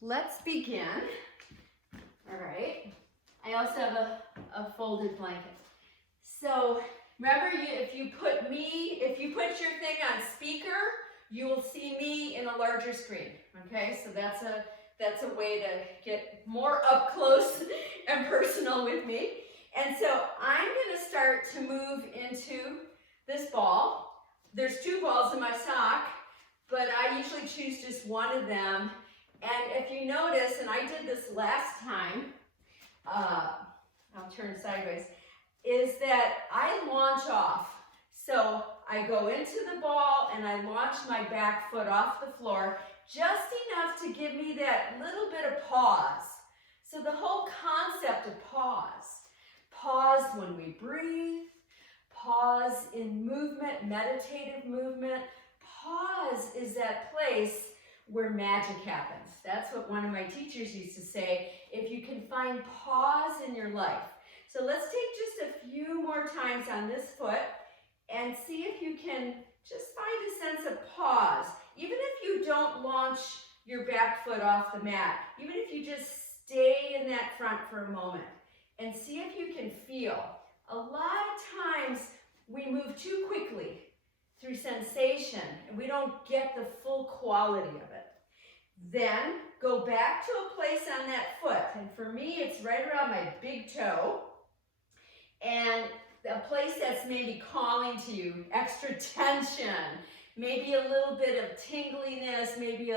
let's begin. All right. I also have a folded blanket. So remember, if you put your thing on speaker, you will see me in a larger screen. Okay, so that's a way to get more up close and personal with me. And so I'm going to start to move into this ball. There's two balls in my sock, but I usually choose just one of them. And if you notice, and I did this last time, I'll turn sideways, is that I launch off. So I go into the ball and I launch my back foot off the floor, just enough to give me that little bit of pause. So the whole concept of pause. Pause when we breathe, pause in movement, meditative movement. Pause is that place where magic happens. That's what one of my teachers used to say, if you can find pause in your life. So let's take just a few more times on this foot and see if you can just find a sense of pause. Even if you don't launch your back foot off the mat, even if you just stay in that front for a moment and see if you can feel. A lot of times we move too quickly through sensation and we don't get the full quality of it. Then go back to a place on that foot, and for me it's right around my big toe, and a place that's maybe calling to you, extra tension, maybe a little bit of tingliness, maybe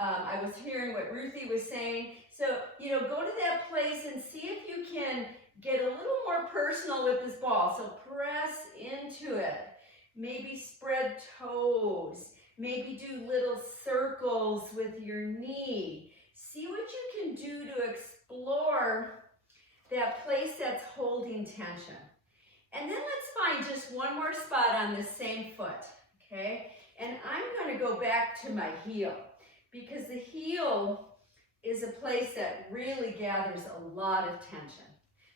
I was hearing what Ruthie was saying. So, go to that place and see if you can get a little more personal with this ball. So press into it. Maybe spread toes. Maybe do little circles with your knee. See what you can do to explore that place that's holding tension. And then let's find just one more spot on this same foot, okay? And I'm going to go back to my heel, because the heel is a place that really gathers a lot of tension.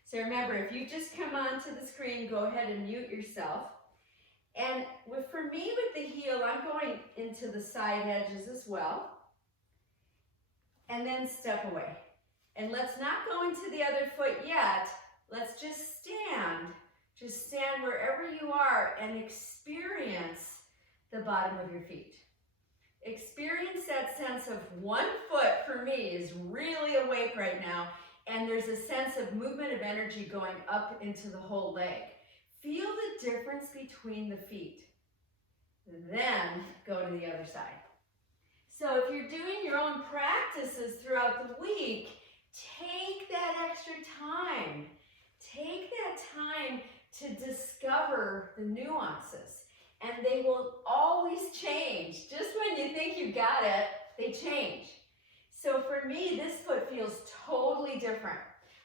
So remember, if you just come onto the screen, go ahead and mute yourself. And for me with the heel, I'm going into the side edges as well. And then step away. And let's not go into the other foot yet. Let's just stand. Just stand wherever you are and experience the bottom of your feet. Experience that sense of one foot, for me, is really awake right now. And there's a sense of movement of energy going up into the whole leg. Feel the difference between the feet. Then go to the other side. So if you're doing your own practices throughout the week, take that extra time. Take that time to discover the nuances. And they will always change. Just when you think you got it, they change. So for me, this foot feels totally different.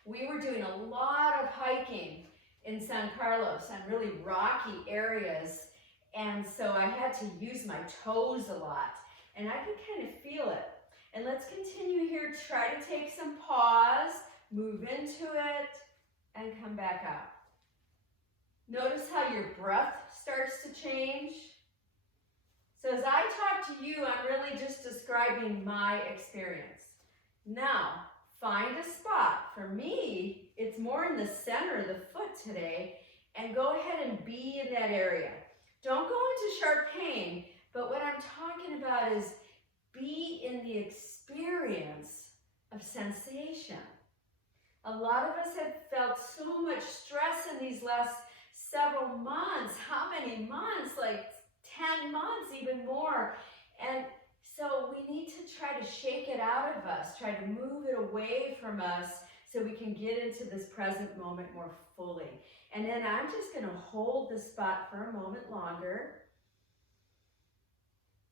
We were doing a lot of hiking in San Carlos on really rocky areas, and so I had to use my toes a lot, and I could kind of feel it. And let's continue here. Try to take some pause, move into it, and come back out. Notice how your breath starts to change. So as I talk to you, I'm really just describing my experience. Now, find a spot. For me, it's more in the center of the foot today, and go ahead and be in that area. Don't go into sharp pain, but what I'm talking about is be in the experience of sensation. A lot of us have felt so much stress in these last several months. How many months? Like 10 months, even more. And so we need to try to shake it out of us, try to move it away from us so we can get into this present moment more fully. And then I'm just going to hold the spot for a moment longer.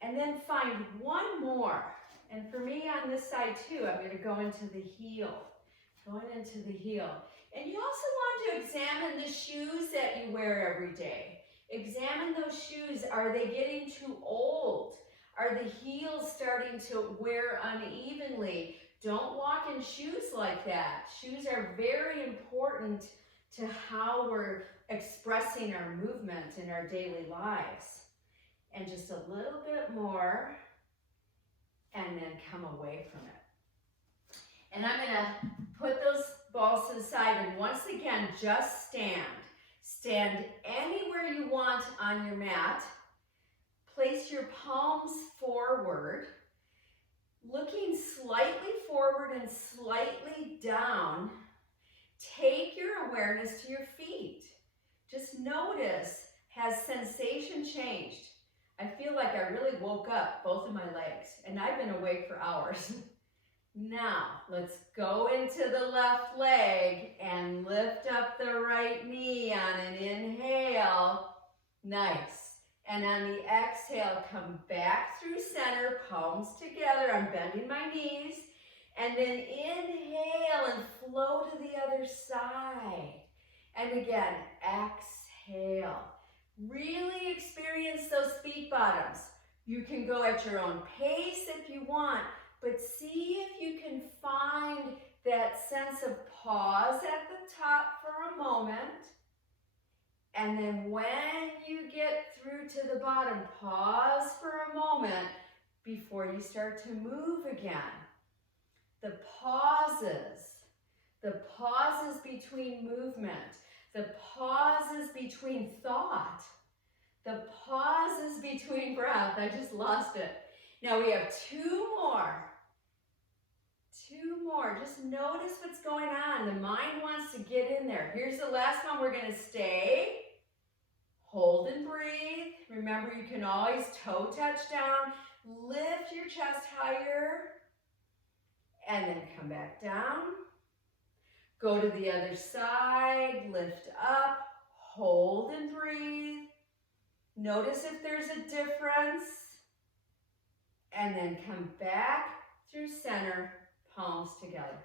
And then find one more. And for me on this side too, I'm going to go into the heel. Going into the heel. And you also want to examine the shoes that you wear every day. Examine those shoes. Are they getting too old? Are the heels starting to wear unevenly? Don't walk in shoes like that. Shoes are very important to how we're expressing our movement in our daily lives. And just a little bit more, and then come away from it. And I'm gonna put those balls to the side, and once again, just stand. Stand anywhere you want on your mat. Place your palms forward, looking slightly forward and slightly down. Take your awareness to your feet. Just notice, has sensation changed? I feel like I really woke up both of my legs, and I've been awake for hours. Now, let's go into the left leg and lift up the right knee on an inhale. Nice. And on the exhale, come back through center, palms together. I'm bending my knees. And then inhale and flow to the other side. And again, exhale. Really experience those feet bottoms. You can go at your own pace if you want, but see if you can find that sense of pause at the top for a moment. And then when you get through to the bottom, pause for a moment before you start to move again. The pauses between movement, the pauses between thought, the pauses between breath. I just lost it. Now we have two more. Just notice what's going on. The mind wants to get in there. Here's the last one. We're going to stay. Hold and breathe. Remember, you can always toe touch down. Lift your chest higher. And then come back down. Go to the other side. Lift up. Hold and breathe. Notice if there's a difference. And then come back through center. Palms together.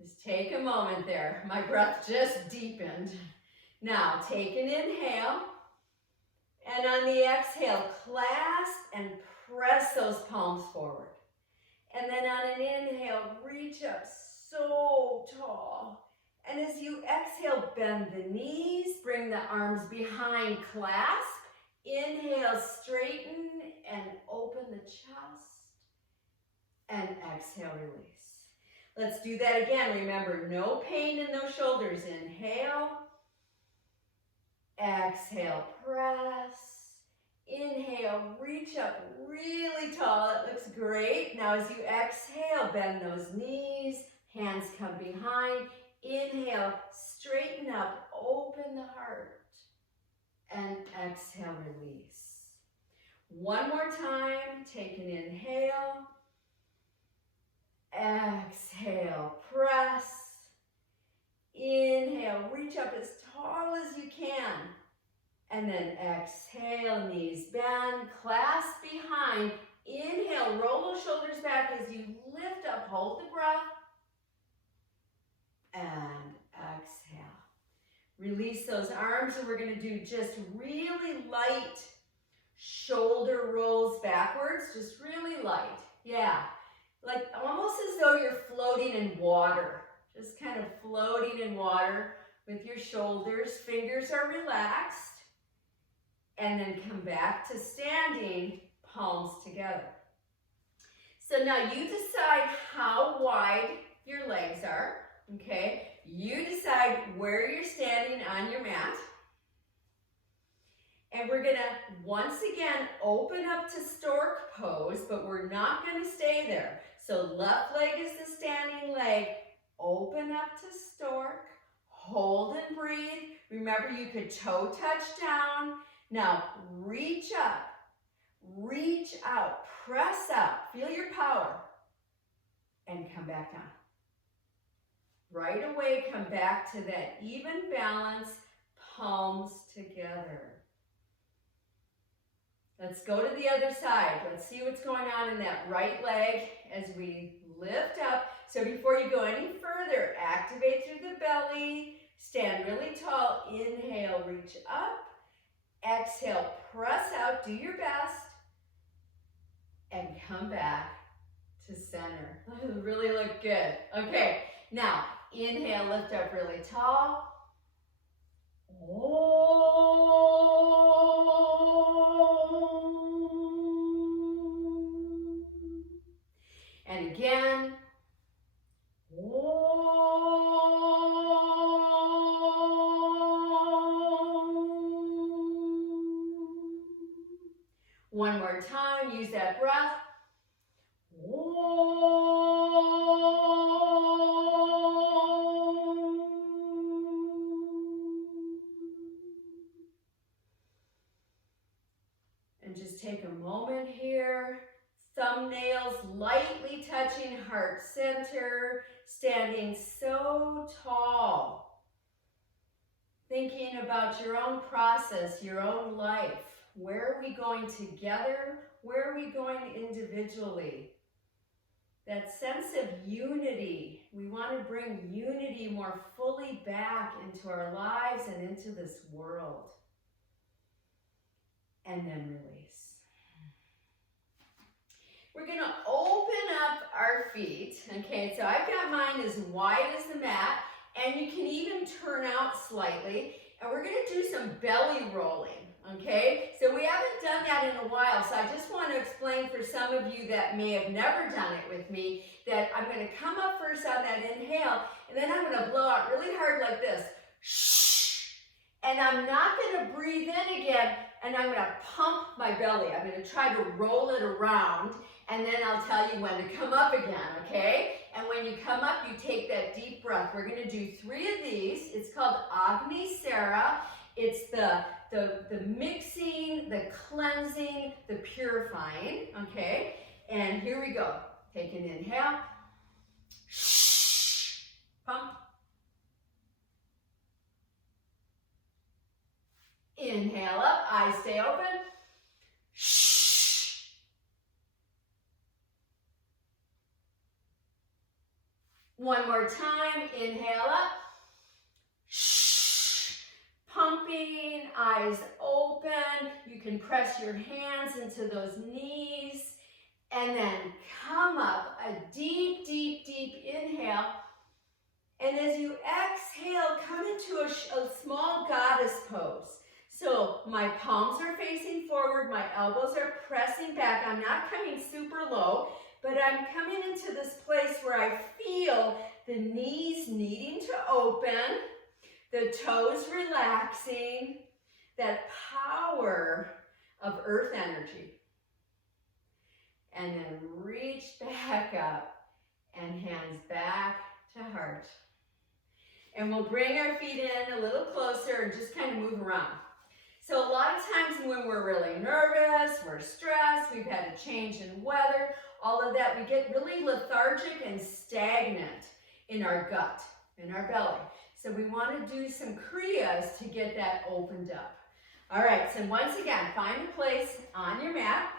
Just take a moment there. My breath just deepened. Now, take an inhale. And on the exhale, clasp and press those palms forward. And then on an inhale, reach up so tall. And as you exhale, bend the knees, bring the arms behind, clasp. Inhale, straighten and open the chest. And exhale, release. Let's do that again. Remember, no pain in those shoulders. Inhale. Exhale, press. Inhale, reach up really tall. That looks great. Now as you exhale, bend those knees. Hands come behind. Inhale, straighten up, open the heart. And exhale, release. One more time. Take an inhale. Exhale, press. Inhale, reach up as tall as you can. And then exhale, knees bend, clasp behind. Inhale, roll those shoulders back as you lift up, hold the breath. And exhale. Release those arms, and we're going to do just really light shoulder rolls backwards, just really light. Yeah. Like almost as though you're floating in water, just kind of floating in water with your shoulders. Fingers are relaxed. And then come back to standing, palms together. So now you decide how wide your legs are, okay? You decide where you're standing on your mat. And we're gonna, once again, open up to stork pose, but we're not gonna stay there. So left leg is the standing leg. Open up to stork. Hold and breathe. Remember, you could toe touch down. Now, reach up. Reach out. Press up. Feel your power. And come back down. Right away, come back to that even balance, palms together. Let's go to the other side. Let's see what's going on in that right leg as we lift up. So before you go any further, activate through the belly. Stand really tall. Inhale, reach up. Exhale, press out. Do your best. And come back to center. Really look good. Okay, now inhale, lift up really tall. And again, One more time, use that breath. And just take a moment here. Thumbnails lightly touching heart center, standing so tall. Thinking about your own process, your own life. Where are we going together? Where are we going individually? That sense of unity. We want to bring unity more fully back into our lives and into this world. And then release. We're going to open up our feet. Okay, so I've got mine as wide as the mat, and you can even turn out slightly. And we're going to do some belly rolling. Okay, so we haven't done that in a while, so I just want to explain for some of you that may have never done it with me, that I'm going to come up first on that inhale, and then I'm going to blow out really hard like this. And I'm not going to breathe in again, and I'm going to pump my belly. I'm going to try to roll it around, and then I'll tell you when to come up again, okay? And when you come up, you take that deep breath. We're going to do 3 of these. It's called Agni Sara. It's the mixing, the cleansing, the purifying, okay? And here we go. Take an inhale. Pump. Inhale up, eyes stay open. One more time, inhale up. Pumping, eyes open. You can press your hands into those knees. And then come up, a deep, deep, deep inhale. And as you exhale, come into a small goddess pose. So my palms are facing forward, my elbows are pressing back. I'm not coming super low, but I'm coming into this place where I feel the knees needing to open, the toes relaxing, that power of earth energy. And then reach back up and hands back to heart. And we'll bring our feet in a little closer and just kind of move around. So a lot of times when we're really nervous, we're stressed, we've had a change in weather, all of that, we get really lethargic and stagnant in our gut, in our belly. So we want to do some kriyas to get that opened up. All right, so once again, find a place on your mat,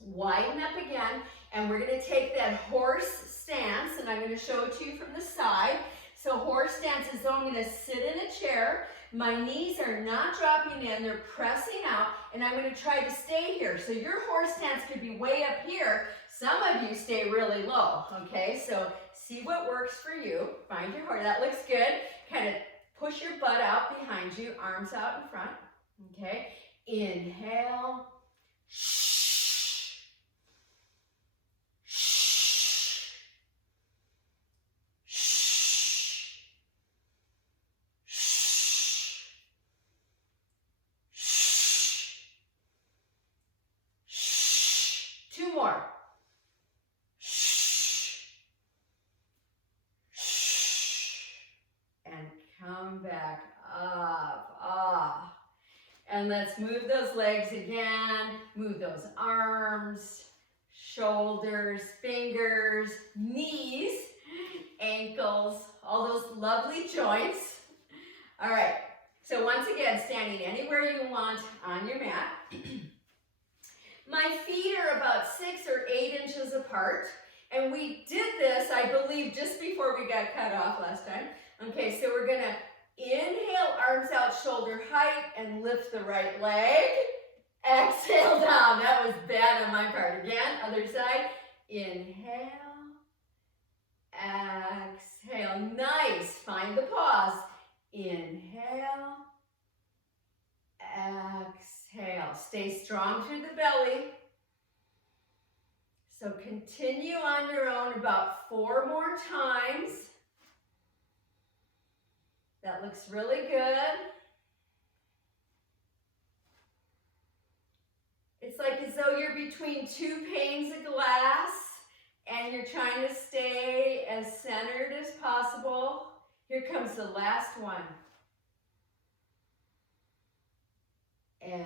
widen up again, and we're going to take that horse stance, and I'm going to show it to you from the side. So horse stance is though I'm going to sit in a chair. My knees are not dropping in, they're pressing out, and I'm going to try to stay here. So your horse stance could be way up here. Some of you stay really low, okay? So see what works for you. Find your horse. That looks good. Kind of push your butt out behind you, arms out in front, okay? Inhale. Two more. And come back up. And let's move those legs again. Move those arms, shoulders, fingers, knees, ankles, all those lovely joints. All right. So once again, standing anywhere you want on your mat. My feet are about 6 or 8 inches apart, and we did this, I believe, just before we got cut off last time. Okay, so we're gonna inhale, arms out, shoulder height, and lift the right leg. Exhale down. That was bad on my part. Again, other side. Inhale, exhale. Nice. Find the pause. Inhale, exhale. Stay strong through the belly. So continue on your own about 4 more times. That looks really good. It's like as though you're between 2 panes of glass and you're trying to stay as centered as possible. Here comes the last one. And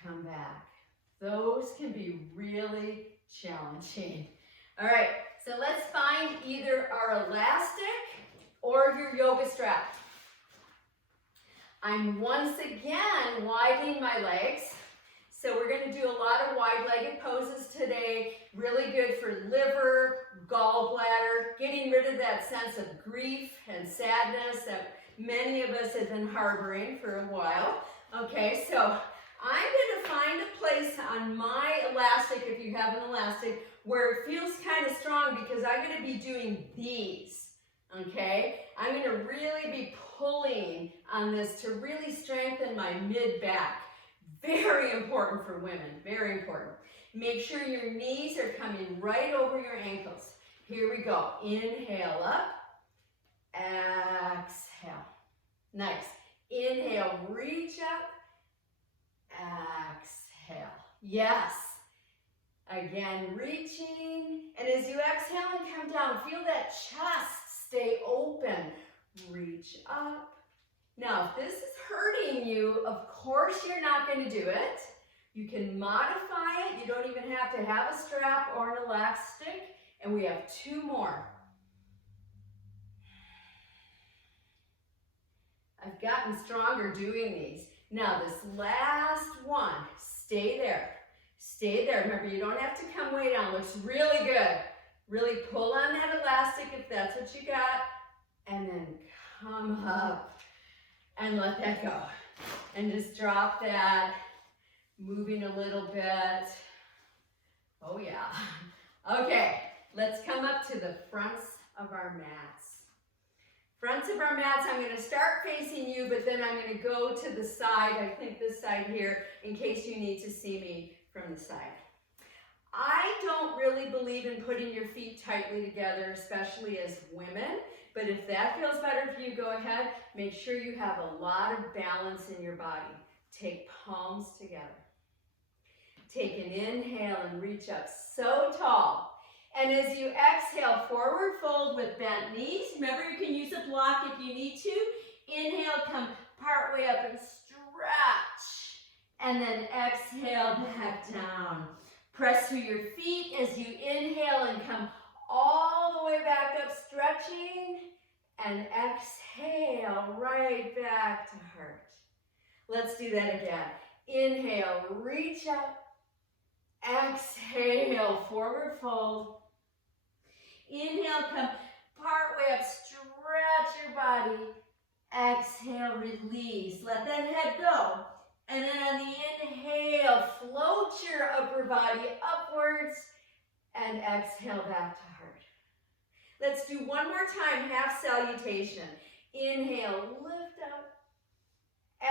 come back. Those can be really challenging. All right, so let's find either our elastic or your yoga strap. I'm once again widening my legs. So we're going to do a lot of wide-legged poses today. Really good for liver, gallbladder, getting rid of that sense of grief and sadness that many of us have been harboring for a while. Okay, so I'm going to find a place on my elastic, if you have an elastic, where it feels kind of strong because I'm going to be doing these. Okay, I'm going to really be pulling on this to really strengthen my mid-back. Very important for women, very important. Make sure your knees are coming right over your ankles. Here we go. Inhale up, exhale. Nice. Inhale, reach up, exhale. Yes. Again, reaching. And as you exhale and come down, feel that chest stay open. Reach up. Now, if this is hurting you, of course you're not going to do it. You can modify it. You don't even have to have a strap or an elastic. And we have 2 more. I've gotten stronger doing these. Now, this last one, stay there. Stay there. Remember, you don't have to come way down. Looks really good. Really pull on that elastic if that's what you got. And then come up. And let that go. And just drop that. Moving a little bit. Oh yeah. Okay, let's come up to the fronts of our mats. Fronts of our mats, I'm going to start facing you, but then I'm going to go to the side, I think this side here, in case you need to see me from the side. I don't really believe in putting your feet tightly together, especially as women. But if that feels better for you, go ahead. Make sure you have a lot of balance in your body. Take palms together. Take an inhale and reach up so tall. And as you exhale, forward fold with bent knees. Remember, you can use a block if you need to. Inhale, come part way up and stretch. And then exhale back down. Press through your feet as you inhale and come all the way back up, stretching, and exhale right back to heart. Let's do that again. Inhale, reach up. Exhale, forward fold. Inhale, come part way up, stretch your body. Exhale, release. Let that head go. And then on the inhale, float your upper body upwards. And exhale back to heart. Let's do one more time, half salutation. Inhale, lift up.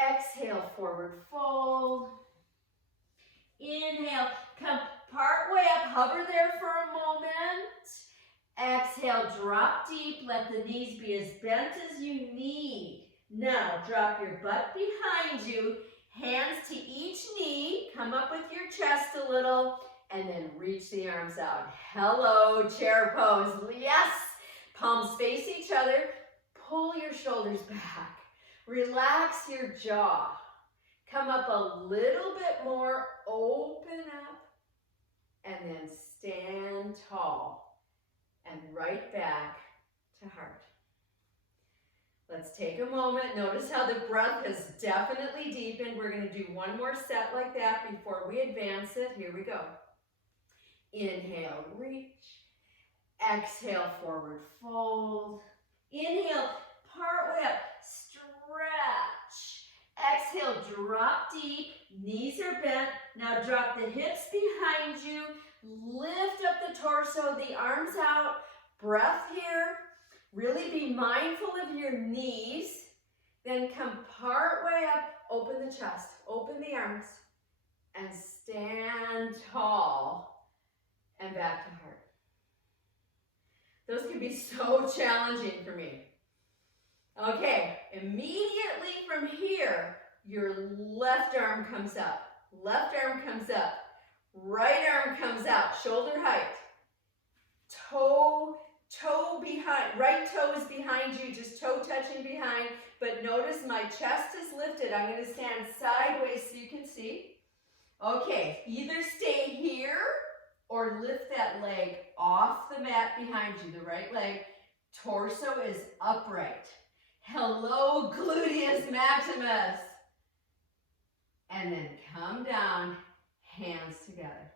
Exhale, forward fold. Inhale, come part way up, hover there for a moment. Exhale, drop deep, let the knees be as bent as you need. Now, drop your butt behind you, hands to each knee, come up with your chest a little, and then reach the arms out. Hello, chair pose. Yes. Palms face each other. Pull your shoulders back. Relax your jaw. Come up a little bit more. Open up. And then stand tall. And right back to heart. Let's take a moment. Notice how the breath has definitely deepened. We're going to do one more set like that before we advance it. Here we go. Inhale, reach. Exhale, forward fold. Inhale, part way up, stretch. Exhale, drop deep, knees are bent. Now drop the hips behind you. Lift up the torso, the arms out. Breath here. Really be mindful of your knees. Then come part way up, open the chest, open the arms, and stand tall. and back to heart. Those can be so challenging for me. Okay, immediately from here, your left arm comes up. Left arm comes up. Right arm comes out, shoulder height. Toe behind, right toe is behind you, just toe touching behind. But notice my chest is lifted. I'm going to stand sideways so you can see. Okay, either stay here or lift that leg off the mat behind you, the right leg. Torso is upright. Hello, gluteus maximus. And then come down, hands together.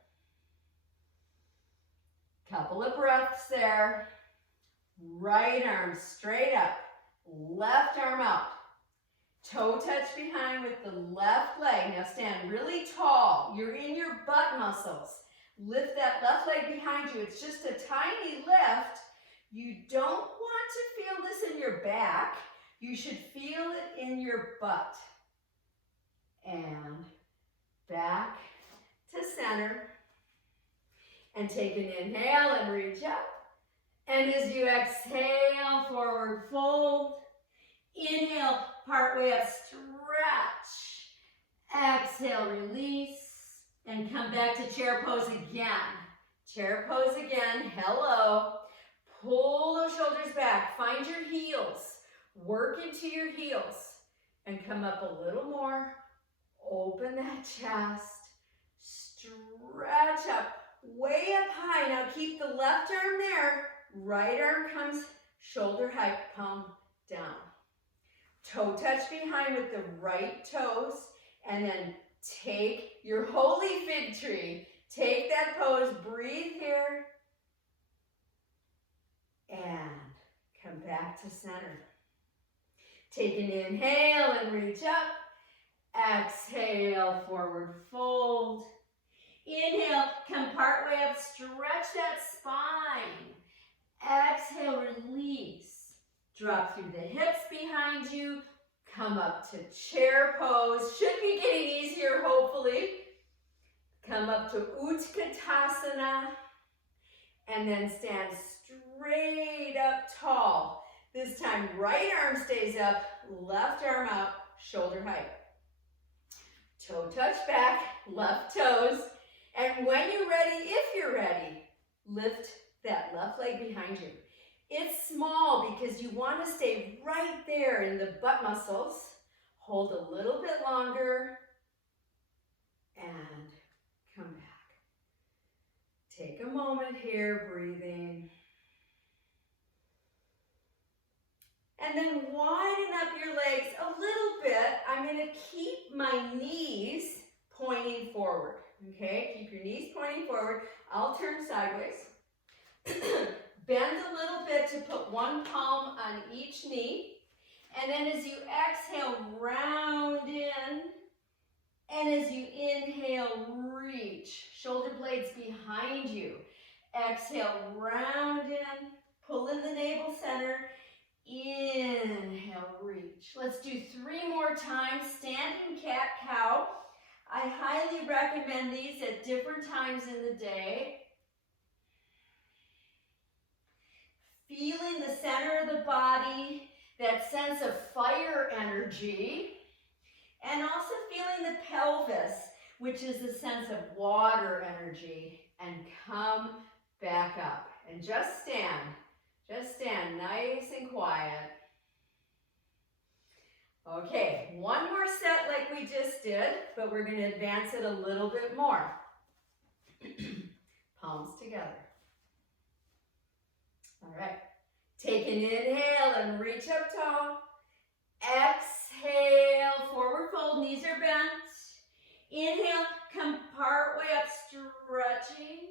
Couple of breaths there. Right arm straight up, left arm out. Toe touch behind with the left leg. Now stand really tall. You're in your butt muscles. Lift that left leg behind you. It's just a tiny lift. You don't want to feel this in your back. You should feel it in your butt. And back to center. And take an inhale and reach up. And as you exhale, forward fold. Inhale, part way up, stretch. Exhale, release. And come back to chair pose again. Chair pose again, hello. Pull those shoulders back, find your heels. Work into your heels. And come up a little more. Open that chest. Stretch up, way up high. Now keep the left arm there. Right arm comes shoulder height, palm down. Toe touch behind with the right toes. And then take your holy fig tree. Take that pose, breathe here. And come back to center. Take an inhale and reach up. Exhale, forward fold. Inhale, come part way up, stretch that spine. Exhale, release. Drop through the hips behind you. Come up to chair pose. Should be getting easier, hopefully. Come up to Utkatasana. And then stand straight up tall. This time, right arm stays up, left arm out, shoulder height. Toe touch back, left toes. And when you're ready, if you're ready, lift that left leg behind you. It's small because you want to stay right there in the butt muscles. Hold a little bit longer and come back. Take a moment here, breathing. And then widen up your legs a little bit. I'm going to keep my knees pointing forward. Okay, keep your knees pointing forward. I'll turn sideways. Bend a little bit to put one palm on each knee. And then as you exhale, round in. And as you inhale, reach. Shoulder blades behind you. Exhale, round in. Pull in the navel center. Inhale, reach. Let's do 3 more times. Standing cat-cow. I highly recommend these at different times in the day. Feeling the center of the body, that sense of fire energy, and also feeling the pelvis, which is the sense of water energy, and come back up. And just stand nice and quiet. Okay, one more set like we just did, but we're going to advance it a little bit more. Palms together. All right, take an inhale and reach up tall. Exhale, forward fold, knees are bent. Inhale, come part way up, stretching.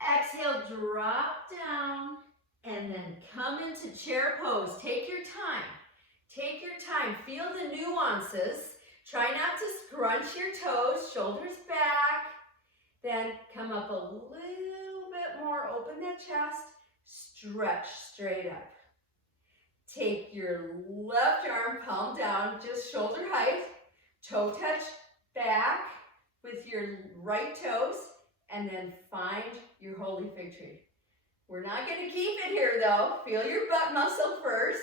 Exhale, drop down, and then come into chair pose. Take your time. Take your time. Feel the nuances. Try not to scrunch your toes, shoulders back. Then come up a little bit more. Open the chest. Stretch straight up. Take your left arm, palm down, just shoulder height. Toe touch back with your right toes. And then find your holy fig tree. We're not going to keep it here though. Feel your butt muscle first,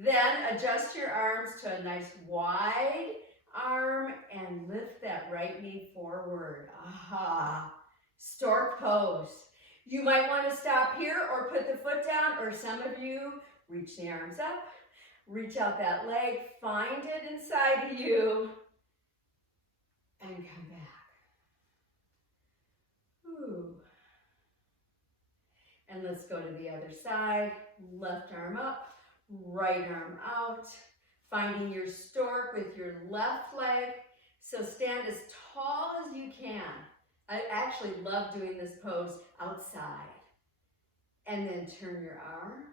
then adjust your arms to a nice wide arm and lift that right knee forward. Aha, stork pose. You might want to stop here or put the foot down, or some of you reach the arms up, reach out that leg, find it inside of you, and come back. Ooh. And let's go to the other side. Left arm up, right arm out. Finding your stork with your left leg. So stand as tall as you can. I actually love doing this pose outside. And then turn your arms.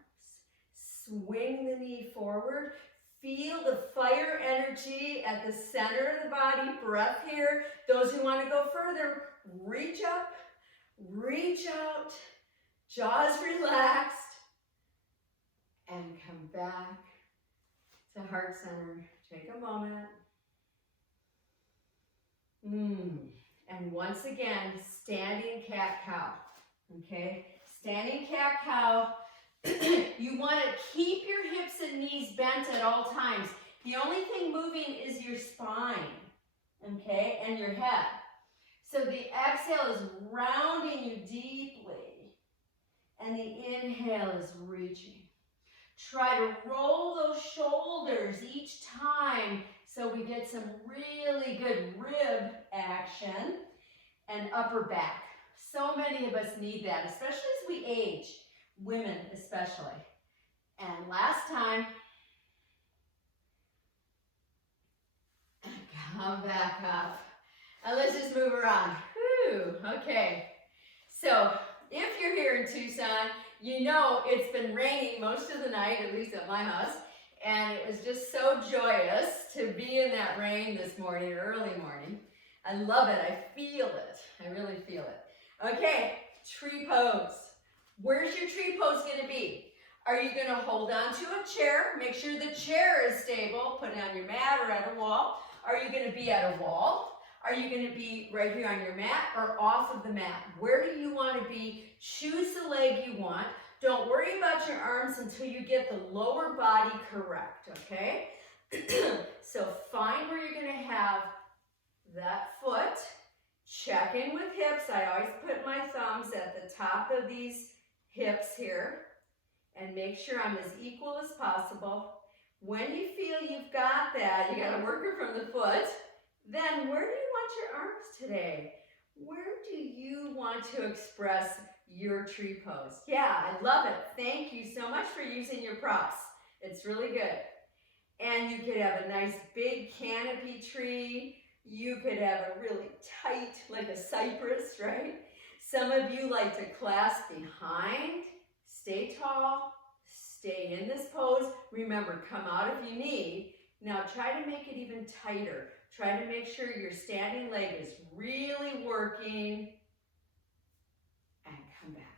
Swing the knee forward. Feel the fire energy at the center of the body. Breath here. Those who want to go further, reach up, reach out. Jaws relaxed. And come back to heart center. Take a moment. And once again, standing cat-cow. Okay? Standing cat-cow. You want to keep your hips and knees bent at all times. The only thing moving is your spine, okay, and your head. So the exhale is rounding you deeply, and the inhale is reaching. Try to roll those shoulders each time so we get some really good rib action and upper back. So many of us need that, especially as we age. Women especially. And last time, and come back up. And let's just move around. Whew, okay. So if you're here in Tucson, you know it's been raining most of the night, at least at my house. And it was just so joyous to be in that rain this morning, early morning. I love it. I feel it. I really feel it. Okay, tree pose. Where's your tree pose going to be? Are you going to hold on to a chair? Make sure the chair is stable. Put it on your mat or at a wall. Are you going to be at a wall? Are you going to be right here on your mat or off of the mat? Where do you want to be? Choose the leg you want. Don't worry about your arms until you get the lower body correct, okay? So find where you're going to have that foot. Check in with hips. I always put my thumbs at the top of these hips here and make sure I'm as equal as possible. When you feel you've got that, you got to work it from the foot, then where do you want your arms today? Where do you want to express your tree pose? Yeah, I love it. Thank you so much for using your props. It's really good. And you could have a nice big canopy tree. You could have a really tight, like a cypress, right? Some of you like to clasp behind. Stay tall. Stay in this pose. Remember, come out if you need. Now try to make it even tighter. Try to make sure your standing leg is really working. And come back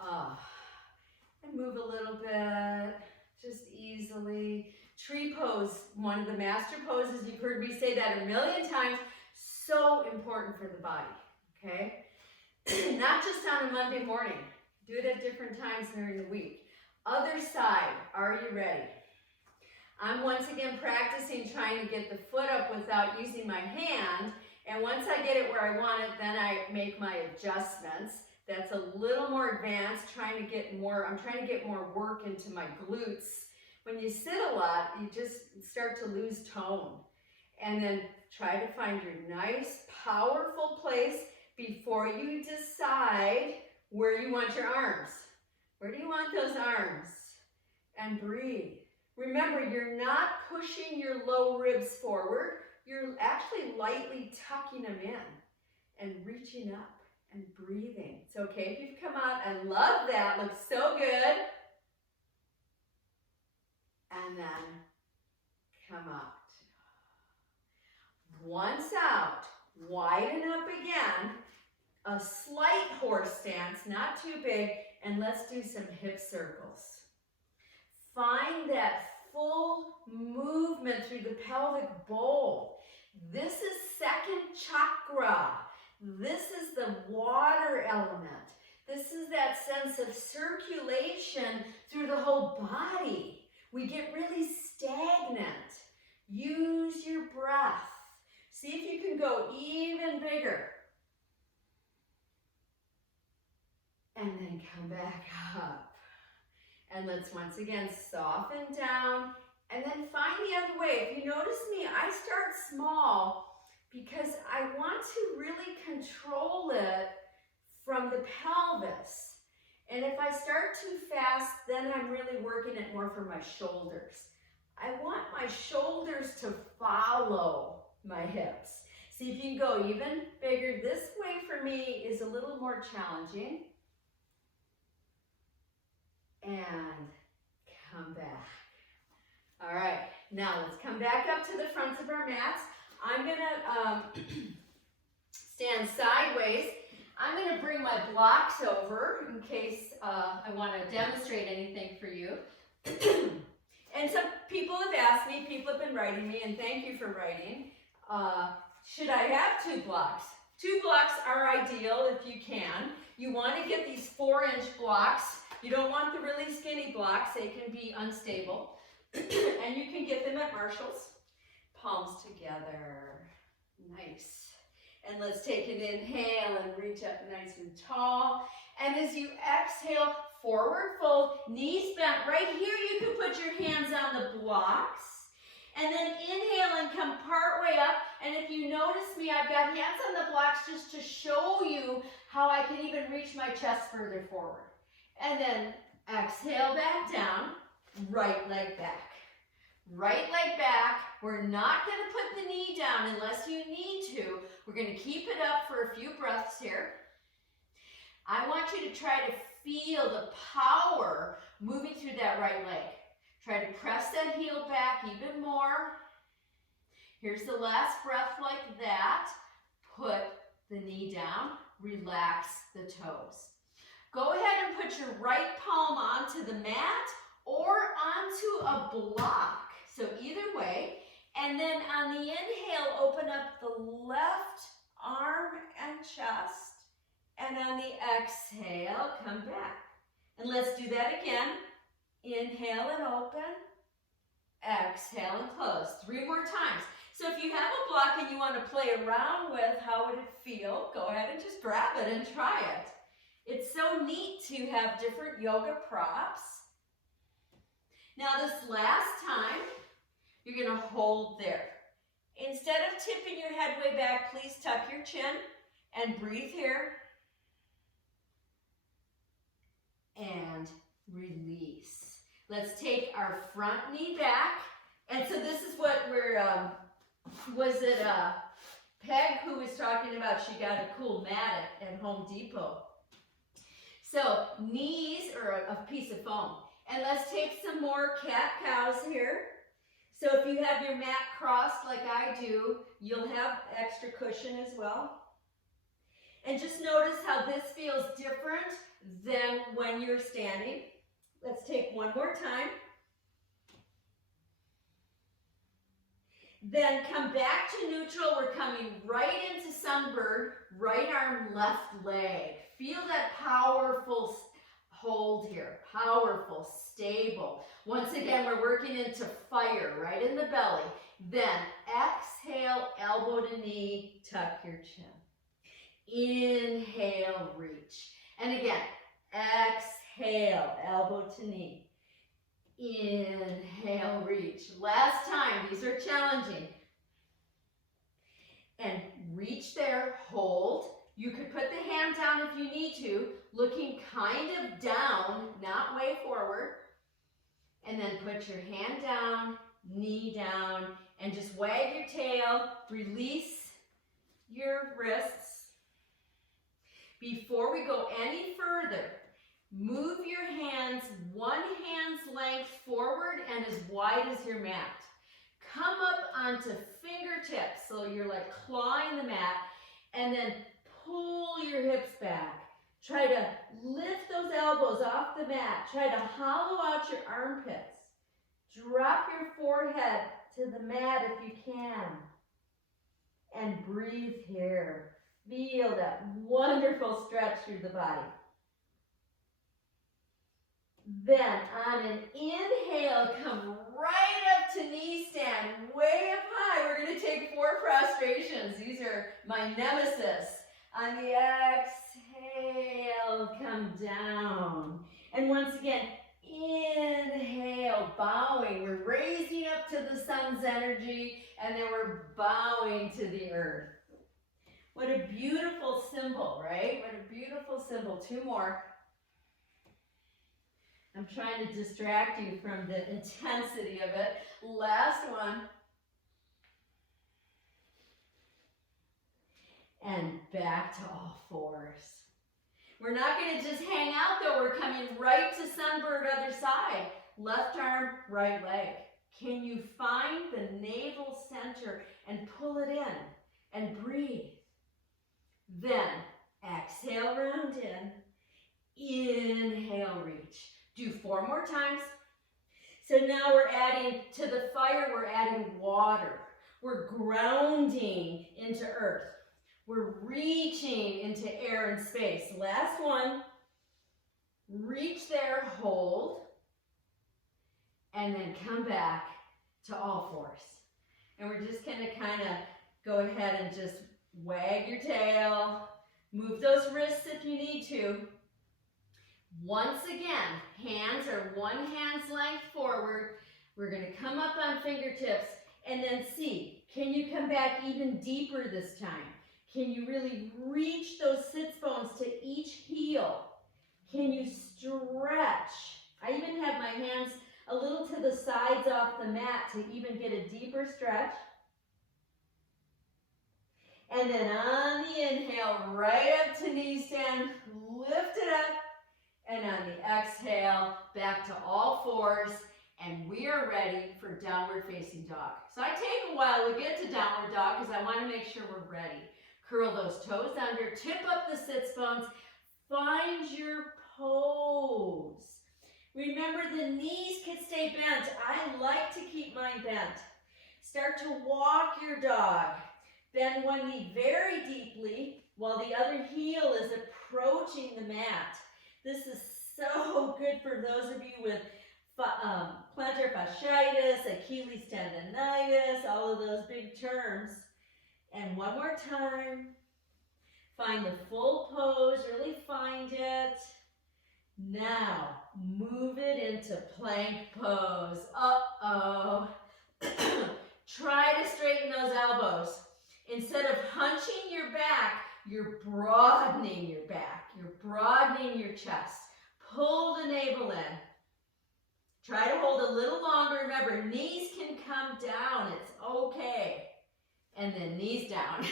out. And move a little bit, just easily. Tree pose, one of the master poses. You've heard me say that a million times. So important for the body, okay? Not just on a Monday morning. Do it at different times during the week. Other side, are you ready? I'm once again practicing trying to get the foot up without using my hand. And once I get it where I want it, then I make my adjustments. That's a little more advanced, I'm trying to get more work into my glutes. When you sit a lot, you just start to lose tone. And then try to find your nice, powerful place before you decide where you want your arms. Where do you want those arms? And breathe. Remember, you're not pushing your low ribs forward. You're actually lightly tucking them in and reaching up and breathing. It's okay if you've come out. I love that. Looks so good. And then come out. Once out, widen up again. A slight horse stance, not too big. And let's do some hip circles. Find that full movement through the pelvic bowl. This is second chakra. This is the water element. This is that sense of circulation through the whole body. We get really stagnant. Use your breath. See if you can go even bigger. And then come back up. And let's once again soften down. And then find the other way. If you notice me, I start small because I want to really control it from the pelvis. And if I start too fast, then I'm really working it more for my shoulders. I want my shoulders to follow my hips. See if you can go even bigger. This way for me is a little more challenging. And come back. All right, now let's come back up to the fronts of our mats. I'm gonna stand sideways. I'm gonna bring my blocks over in case I wanna demonstrate anything for you. And some people have asked me, people have been writing me, and thank you for writing. Should I have 2 blocks? 2 blocks are ideal if you can. You wanna get these 4-inch blocks. You don't want the really skinny blocks, they can be unstable. And you can get them at Marshall's. Palms together, nice. And let's take an inhale and reach up nice and tall. And as you exhale, forward fold, knees bent. Right here you can put your hands on the blocks. And then inhale and come part way up. And if you notice me, I've got hands on the blocks just to show you how I can even reach my chest further forward. And then exhale back down, right leg back. Right leg back. We're not going to put the knee down unless you need to. We're going to keep it up for a few breaths here. I want you to try to feel the power moving through that right leg. Try to press that heel back even more. Here's the last breath like that. Put the knee down. Relax the toes. Go ahead and put your right palm onto the mat or onto a block. So either way. And then on the inhale, open up the left arm and chest. And on the exhale, come back. And let's do that again. Inhale and open. Exhale and close. 3 more times. So if you have a block and you want to play around with how would it feel, go ahead and just grab it and try it. It's so neat to have different yoga props. Now this last time, you're going to hold there. Instead of tipping your head way back, please tuck your chin and breathe here. And release. Let's take our front knee back. And so this is what we're, was it Peg who was talking about she got a cool mat at Home Depot. So knees are a piece of foam. And let's take some more cat-cows here. So if you have your mat crossed like I do, you'll have extra cushion as well. And just notice how this feels different than when you're standing. Let's take one more time. Then come back to neutral. We're coming right into sunbird, right arm, left leg. Feel that powerful hold here. Powerful, stable. Once again, we're working into fire, right in the belly. Then exhale, elbow to knee, tuck your chin. Inhale, reach. And again, exhale, elbow to knee. Inhale, reach. Last time, these are challenging. And reach there, hold. You could put the hand down if you need to, looking kind of down, not way forward. And then put your hand down, knee down, and just wag your tail. Release your wrists. Before we go any further, move your hands 1 hand's length forward and as wide as your mat. Come up onto fingertips, so you're like clawing the mat, and then pull your hips back. Try to lift those elbows off the mat. Try to hollow out your armpits. Drop your forehead to the mat if you can. And breathe here. Feel that wonderful stretch through the body. Then on an inhale, come right up to knee stand, way up high. We're going to take 4 prostrations. These are my nemesis. On the exhale, come down. And once again, inhale, bowing. We're raising up to the sun's energy, and then we're bowing to the earth. What a beautiful symbol, right? What a beautiful symbol. 2 more. I'm trying to distract you from the intensity of it. Last one. And back to all 4s. We're not going to just hang out though. We're coming right to sunbird other side. Left arm, right leg. Can you find the navel center and pull it in and breathe? Then exhale, round in. Inhale, reach. Do 4 more times. So now we're adding to the fire, we're adding water. We're grounding into earth. We're reaching into air and space. Last one. Reach there, hold, and then come back to all 4s. And we're just going to kind of go ahead and just wag your tail. Move those wrists if you need to. Once again, hands are 1 hand's length forward. We're going to come up on fingertips and then see, can you come back even deeper this time? Can you really reach those sits bones to each heel? Can you stretch? I even have my hands a little to the sides off the mat to even get a deeper stretch. And then on the inhale, right up to knee stand, lift it up. And on the exhale, back to all 4s, and we are ready for downward facing dog. So I take a while to get to downward dog because I want to make sure we're ready. Curl those toes under, tip up the sits bones, find your pose. Remember, the knees can stay bent. I like to keep mine bent. Start to walk your dog. Bend one knee very deeply while the other heel is approaching the mat. This is so good for those of you with plantar fasciitis, Achilles tendonitis, all of those big terms. And one more time. Find the full pose, really find it. Now, move it into plank pose. Uh-oh. Try to straighten those elbows. Instead of hunching your back, you're broadening your back. You're broadening your chest. Pull the navel in. Try to hold a little longer. Remember, knees can come down. It's okay. And then knees down.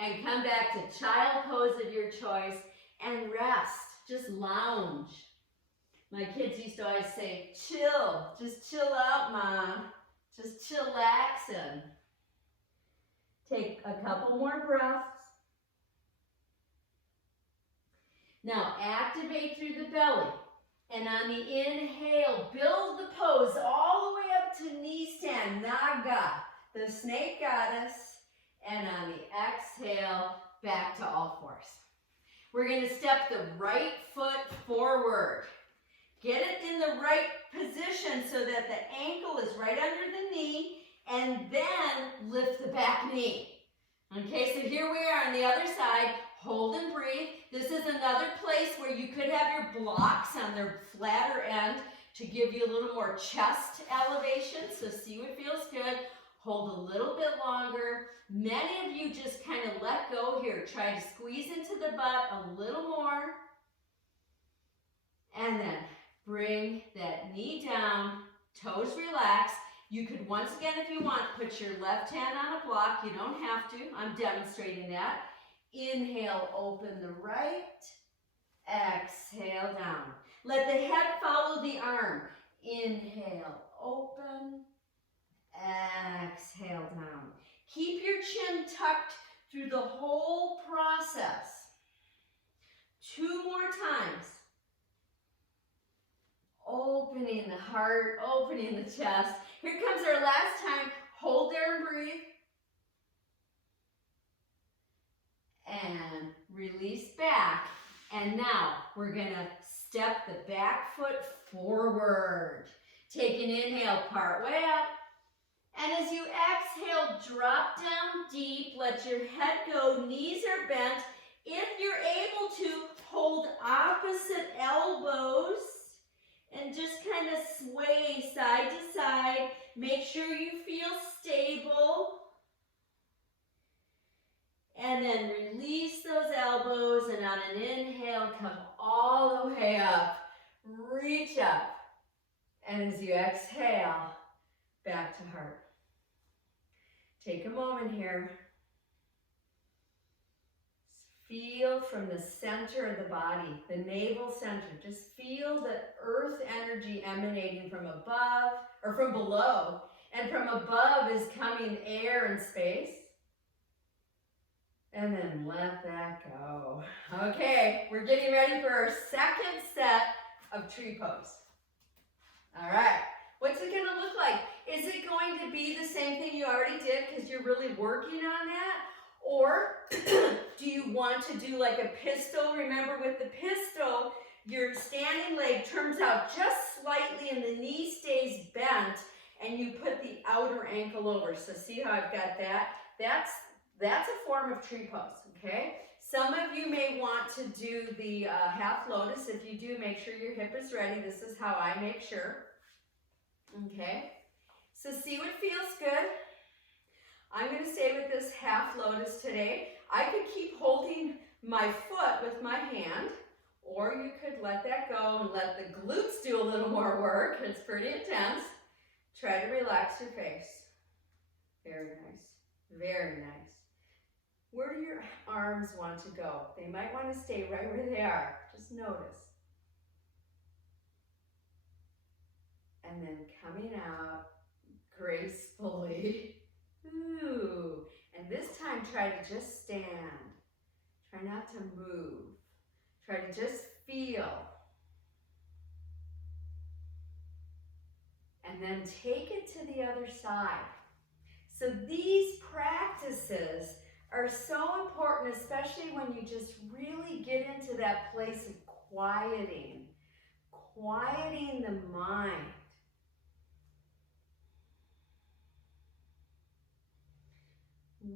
And come back to child pose of your choice and rest. Just lounge. My kids used to always say, chill. Just chill out, Mom. Just chillaxing. Take a couple more breaths. Now activate through the belly. And on the inhale, build the pose all the way up to knee stand, Naga, the snake goddess. And on the exhale, back to all 4s. We're going to step the right foot forward. Get it in the right position so that the ankle is right under the knee, and then lift the back knee. Okay, so here we are on the other side. Hold and breathe. This is another place where you could have your blocks on their flatter end to give you a little more chest elevation. So see what feels good. Hold a little bit longer. Many of you just kind of let go here. Try to squeeze into the butt a little more. And then bring that knee down, toes relax. You could once again, if you want, put your left hand on a block. You don't have to. I'm demonstrating that. Inhale, open the right. Exhale, down. Let the head follow the arm. Inhale, open. Exhale, down. Keep your chin tucked through the whole process. 2 more times. Opening the heart, opening the chest. Here comes our last time. Hold there and breathe. and release back. And now we're gonna step the back foot forward. Take an inhale, part way up. And as you exhale, drop down deep. Let your head go, knees are bent. If you're able to, hold opposite elbows and just kind of sway side to side. Make sure you feel stable. And then release those elbows, and on an inhale, come all the way up. Reach up. And as you exhale, back to heart. Take a moment here. Feel from the center of the body, the navel center. Just feel the earth energy emanating from above, or from below. And from above is coming air and space. And then let that go. Okay, we're getting ready for our second set of tree pose. All right, what's it gonna look like? Is it going to be the same thing you already did because you're really working on that? Or do you want to do like a pistol? Remember, with the pistol, your standing leg turns out just slightly and the knee stays bent, and you put the outer ankle over. So see how I've got that? That's a form of tree pose, okay? Some of you may want to do the half lotus. If you do, make sure your hip is ready. This is how I make sure. Okay, so see what feels good. I'm going to stay with this half lotus today. I could keep holding my foot with my hand, or you could let that go and let the glutes do a little more work. It's pretty intense. Try to relax your face. Very nice. Very nice. Where do your arms want to go? They might want to stay right where they are. Just notice. And then coming out gracefully. Ooh. And this time, try to just stand. Try not to move. Try to just feel. And then take it to the other side. So these practices are so important, especially when you just really get into that place of quieting the mind.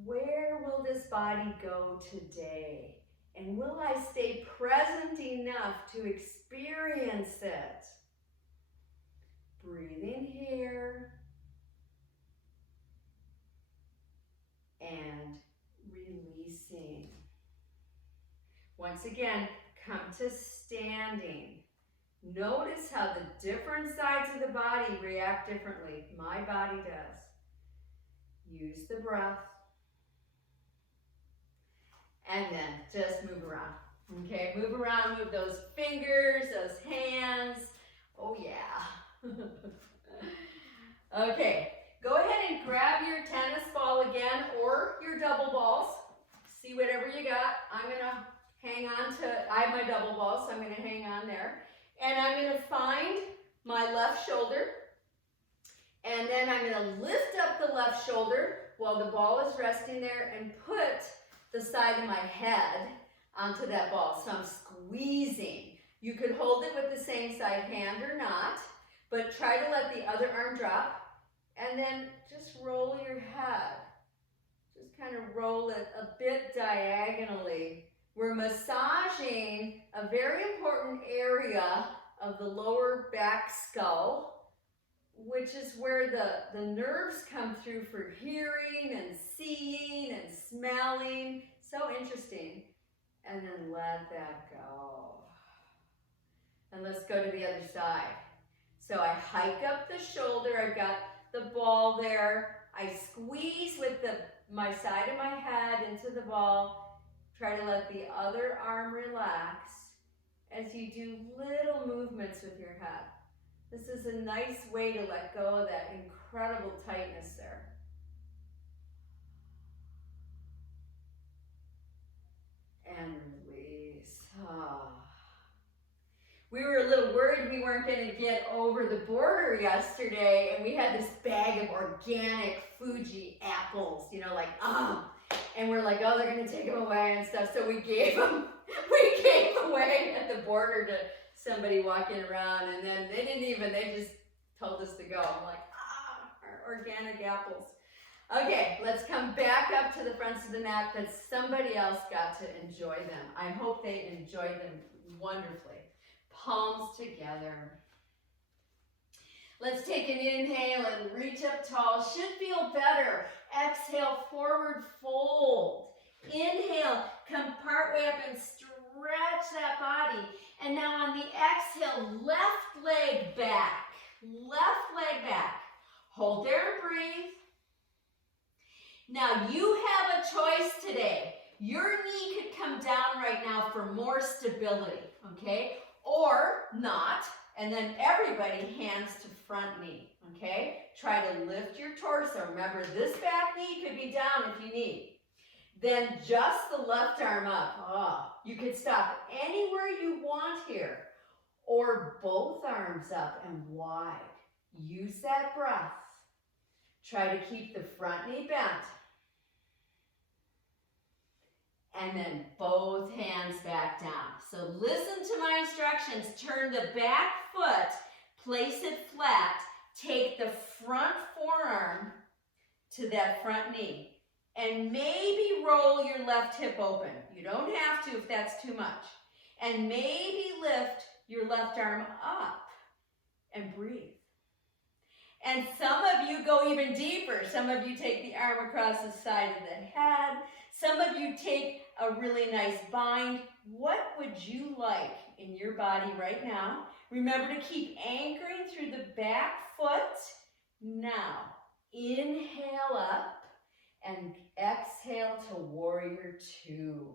Where will this body go today? And will I stay present enough to experience it? Breathing here and releasing. Once again, come to standing. Notice how the different sides of the body react differently. My body does. Use the breath. And then just move around. Okay, move around, move those fingers, those hands. Oh yeah. Okay, go ahead and grab your tennis ball again or your double balls. See whatever you got. I'm gonna hang on to, I have my double ball, so I'm gonna hang on there. And I'm gonna find my left shoulder. And then I'm gonna lift up the left shoulder while the ball is resting there and put the side of my head onto that ball. So I'm squeezing. You could hold it with the same side hand or not, but try to let the other arm drop and then just roll your head. Just kind of roll it a bit diagonally. We're massaging a very important area of the lower back skull, which is where the nerves come through for hearing and seeing and smelling. So interesting. And then let that go. And let's go to the other side. So I hike up the shoulder. I've got the ball there. I squeeze with my side of my head into the ball. Try to let the other arm relax as you do little movements with your head. This is a nice way to let go of that incredible tightness there. And release. Ah. We were a little worried we weren't going to get over the border yesterday, and we had this bag of organic Fuji apples, you know, like, And we're like, oh, they're gonna take him away and stuff. So we gave him away at the border to somebody walking around, and then they just told us to go. I'm like, our organic apples. Okay, let's come back up to the fronts of the mat, but somebody else got to enjoy them. I hope they enjoyed them wonderfully. Palms together. Let's take an inhale and reach up tall. Should feel better. Exhale, forward fold. Inhale, come partway up and stretch that body. And now on the exhale, left leg back. Left leg back. Hold there and breathe. Now you have a choice today. Your knee could come down right now for more stability, okay? Or not, and then everybody hands to front knee, okay? Try to lift your torso. Remember, this back knee could be down if you need. Then just the left arm up. You could stop anywhere you want here, or both arms up and wide. Use that breath. Try to keep the front knee bent. And then both hands back down. So listen to my instructions. Turn the back foot, place it flat, take the front forearm to that front knee, and maybe roll your left hip open. You don't have to if that's too much. And maybe lift your left arm up and breathe. And some of you go even deeper. Some of you take the arm across the side of the head. Some of you take a really nice bind. What would you like in your body right now? Remember to keep anchoring through the back foot. Now, inhale up and exhale to warrior two.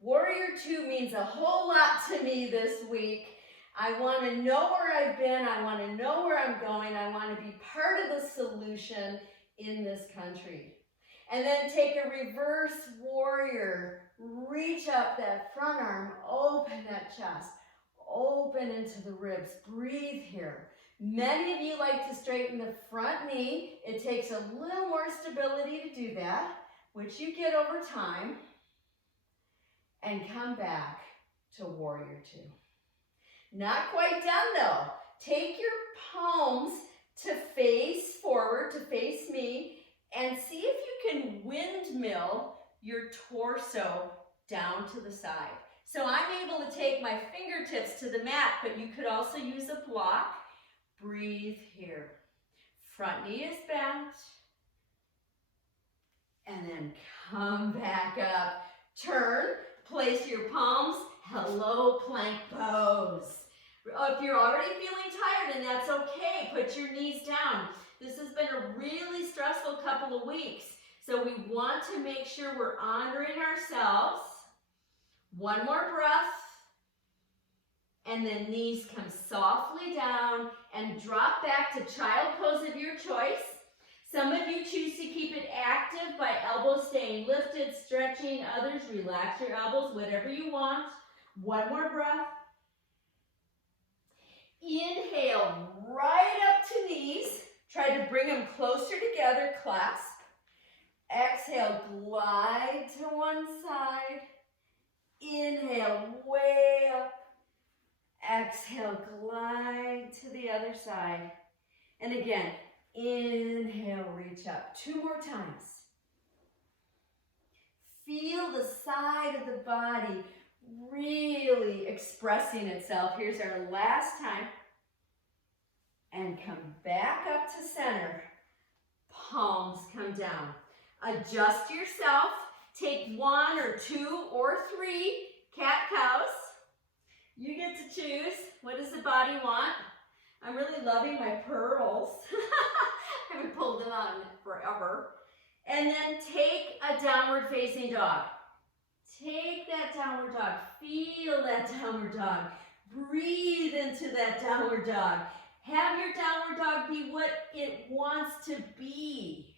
Warrior two means a whole lot to me this week. I want to know where I've been. I want to know where I'm going. I want to be part of the solution in this country. And then take a reverse warrior. Reach up that front arm. Open that chest. Open into the ribs. Breathe here. Many of you like to straighten the front knee. It takes a little more stability to do that, which you get over time. And come back to warrior two. Not quite done though. Take your palms to face forward, to face me, and see if you can windmill your torso down to the side. So I'm able to take my fingertips to the mat, but you could also use a block. Breathe here. Front knee is bent. And then come back up. Turn, place your palms, hello plank pose. If you're already feeling tired, and that's okay, put your knees down. This has been a really stressful couple of weeks, so we want to make sure we're honoring ourselves. One more breath, and then knees come softly down and drop back to child pose of your choice. Some of you choose to keep it active by elbows staying lifted, stretching. Others, relax your elbows, whatever you want. One more breath. Inhale, right up to knees. Try to bring them closer together, clasp. Exhale, glide to one side. Inhale, way up. Exhale, glide to the other side. And again, inhale, reach up. Two more times. Feel the side of the body really expressing itself. Here's our last time. And come back up to center. Palms come down. Adjust yourself. Take one or two or three cat-cows. You get to choose. What does the body want? I'm really loving my pearls. I haven't pulled them on forever. And then take a downward facing dog. Take that downward dog. Feel that downward dog. Breathe into that downward dog. Have your downward dog be what it wants to be.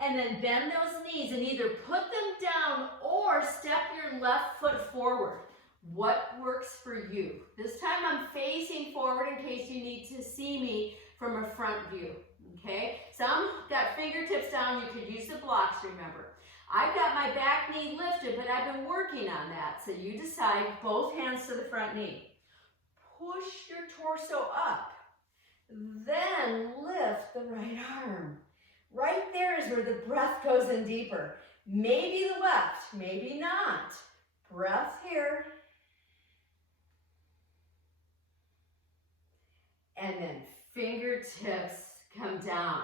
And then bend those knees and either put them down or step your left foot forward. What works for you? This time I'm facing forward in case you need to see me from a front view, okay? Some got fingertips down, you could use the blocks, remember. I've got my back knee lifted, but I've been working on that. So you decide, both hands to the front knee. Push your torso up. Then lift the right arm. Right there is where the breath goes in deeper. Maybe the left, maybe not. Breath here. And then fingertips come down.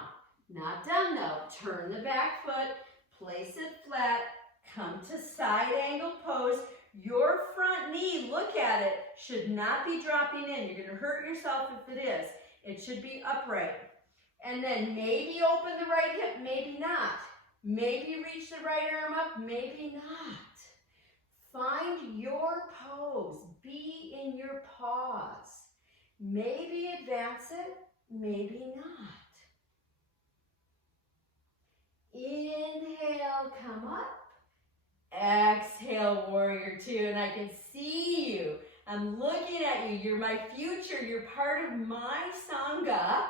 Not done though. Turn the back foot, place it flat, come to side angle pose. Your front knee, look at it, should not be dropping in. You're going to hurt yourself if it is. It should be upright. And then maybe open the right hip, maybe not. Maybe reach the right arm up, maybe not. Find your pose. Be in your pause. Maybe advance it, maybe not. Inhale, come up. Exhale, warrior two, and I can see you. I'm looking at you. You're my future. You're part of my Sangha,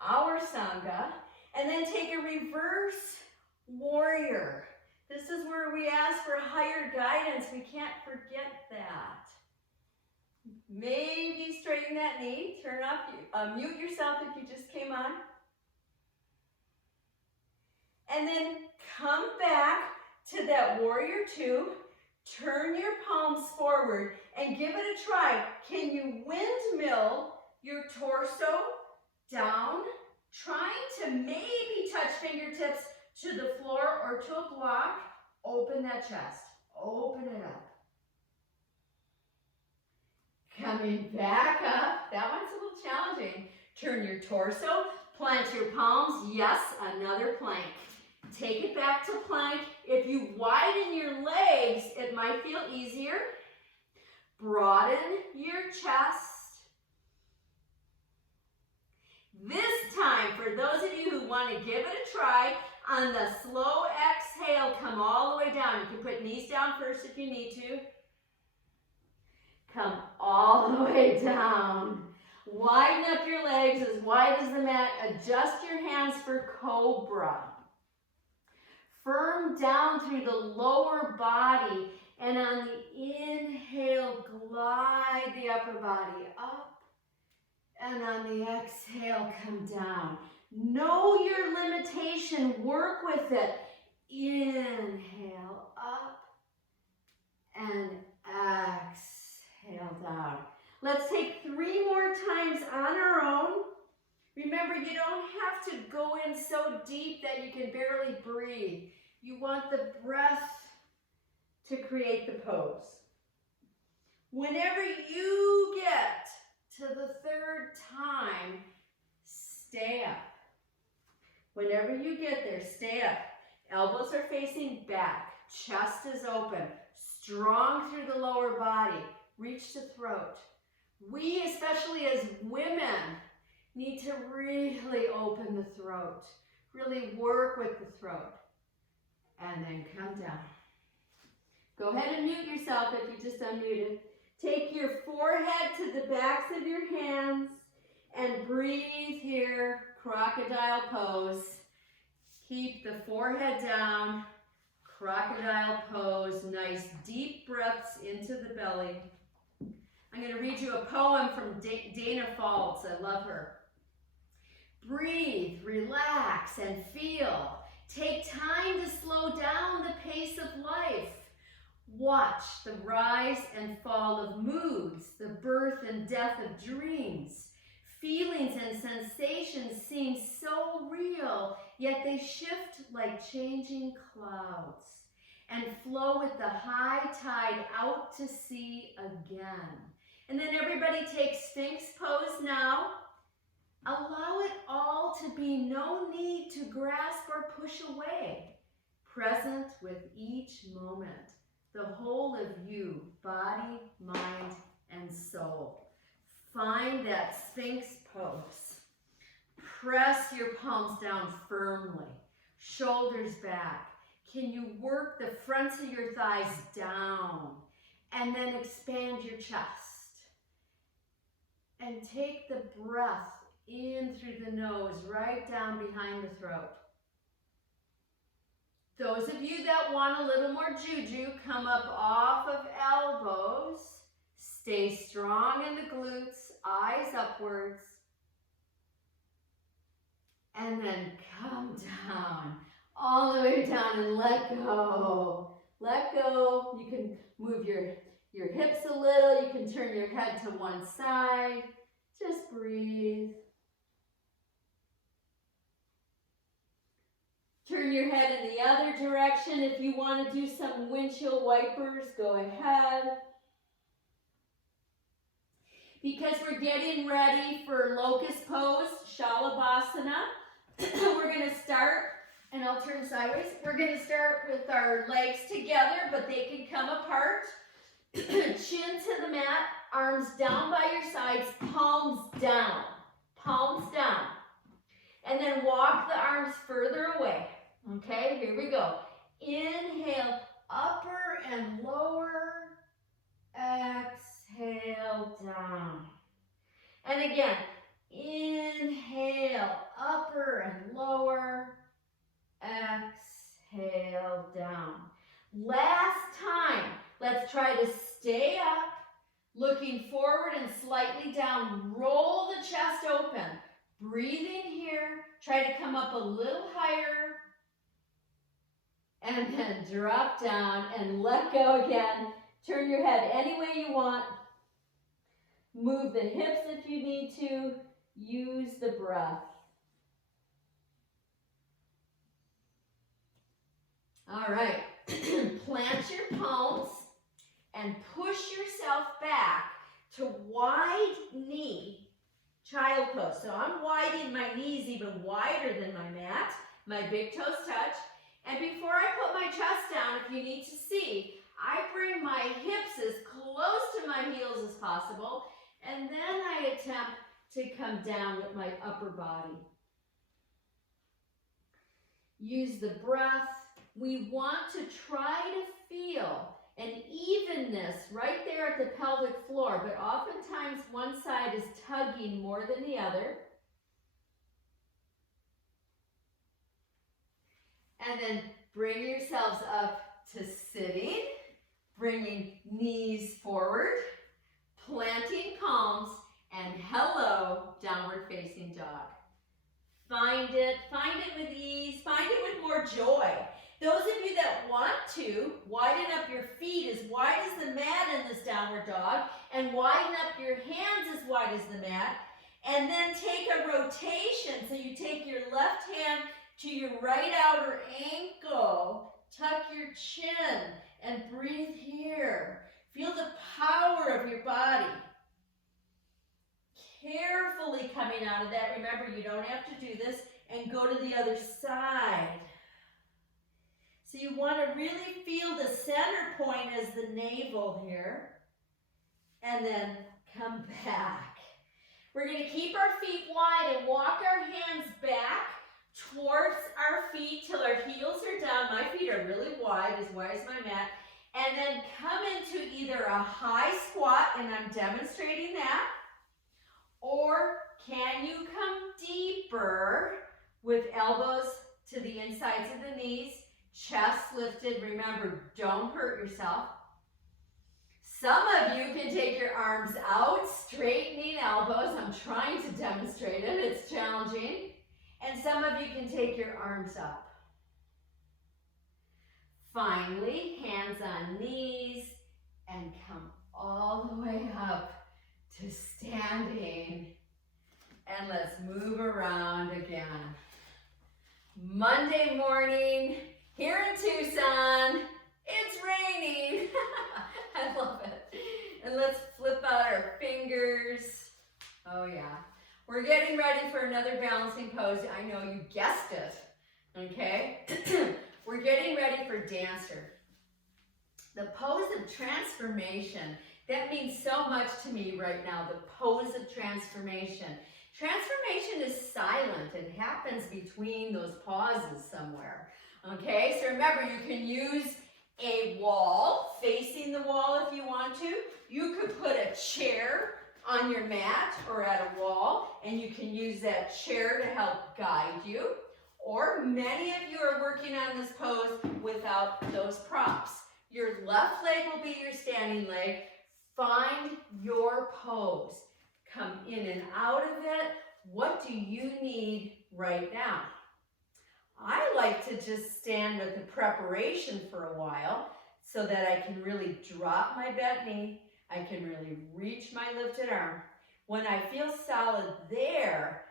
our Sangha. And then take a reverse warrior. This is where we ask for higher guidance. We can't forget that. Maybe straighten that knee. Turn off, mute yourself if you just came on. And then come back to that warrior two. Turn your palms forward and give it a try. Can you windmill your torso down, trying to maybe touch fingertips to the floor or to a block? Open that chest. Open it up. Coming back up. That one's a little challenging. Turn your torso, plant your palms. Yes, another plank. Take it back to plank. If you widen your legs, it might feel easier. Broaden your chest. This time, for those of you who want to give it a try, on the slow exhale, come all the way down. You can put knees down first if you need to. Come all the way down. Widen up your legs as wide as the mat. Adjust your hands for cobra. Firm down through the lower body, and on the inhale, glide the upper body up, and on the exhale, come down. Know your limitation, work with it. Inhale up, and exhale down. Let's take 3 more times on our own. Remember, you don't have to go in so deep that you can barely breathe. You want the breath to create the pose. Whenever you get to the 3rd time, stay up. Whenever you get there, stay up. Elbows are facing back. Chest is open. Strong through the lower body. Reach the throat. We, especially as women, need to really open the throat. Really work with the throat. And then come down. Go ahead and mute yourself if you just unmuted. Take your forehead to the backs of your hands and breathe here, crocodile pose. Keep the forehead down, crocodile pose. Nice deep breaths into the belly. I'm going to read you a poem from Dana Faltz. I love her. Breathe, relax, and feel. Take time to slow down the pace of life. Watch the rise and fall of moods, the birth and death of dreams. Feelings and sensations seem so real, yet they shift like changing clouds and flow with the high tide out to sea again. And then everybody take Sphinx pose now. Allow it all to be, no need to grasp or push away. Present with each moment, the whole of you, body, mind, and soul. Find that Sphinx pose. Press your palms down firmly, shoulders back. Can you work the fronts of your thighs down and then expand your chest? And take the breath in through the nose, right down behind the throat. Those of you that want a little more juju, come up off of elbows. Stay strong in the glutes, eyes upwards. And then come down, all the way down and let go. Let go. You can move your hips a little. You can turn your head to one side. Just breathe. Turn your head in the other direction. If you want to do some windshield wipers, go ahead. Because we're getting ready for locust pose, Shalabhasana, we're going to start, and I'll turn sideways. We're going to start with our legs together, but they can come apart. Chin to the mat, arms down by your sides, palms down. Palms down. And then walk the arms further away. Okay, here we go. Inhale, upper and lower. Exhale, down. And again, inhale, upper and lower. Exhale, down. Last time, let's try to stay up, looking forward and slightly down. Roll the chest open. Breathing here. Try to come up a little higher. And then drop down and let go again. Turn your head any way you want. Move the hips if you need to. Use the breath. All right. Plant your palms and push yourself back to wide knee child pose. So I'm widening my knees even wider than my mat. My big toes touch. And before I put my chest down, if you need to see, I bring my hips as close to my heels as possible, and then I attempt to come down with my upper body. Use the breath. We want to try to feel an evenness right there at the pelvic floor, but oftentimes one side is tugging more than the other. And then bring yourselves up to sitting, bringing knees forward, planting palms, and hello, downward facing dog. Find it with ease, find it with more joy. Those of you that want to, widen up your feet as wide as the mat in this downward dog, and widen up your hands as wide as the mat, and then take a rotation. So you take your left hand to your right outer ankle, tuck your chin, and breathe here. Feel the power of your body. Carefully coming out of that. Remember, you don't have to do this, and go to the other side. So you want to really feel the center point as the navel here, and then come back. We're going to keep our feet wide and walk our hands back towards our feet till our heels are down. My feet are really wide as my mat. And then come into either a high squat, and I'm demonstrating that, or can you come deeper with elbows to the insides of the knees, chest lifted. Remember, don't hurt yourself. Some of you can take your arms out, straightening elbows. I'm trying to demonstrate it. It's challenging. And some of you can take your arms up. Finally, hands on knees, and come all the way up to standing. And let's move around again. Monday morning, here in Tucson, it's raining. I love it. And let's flip out our fingers. Oh yeah. We're getting ready for another balancing pose. I know you guessed it, okay? We're getting ready for dancer. The pose of transformation, that means so much to me right now, the pose of transformation. Transformation is silent. It happens between those pauses somewhere, okay? So remember, you can use a wall, facing the wall if you want to. You could put a chair on your mat or at a wall, and you can use that chair to help guide you. Or many of you are working on this pose without those props. Your left leg will be your standing leg. Find your pose. Come in and out of it. What do you need right now? I like to just stand with the preparation for a while so that I can really drop my bent knee. I can really reach my lifted arm. When I feel solid there,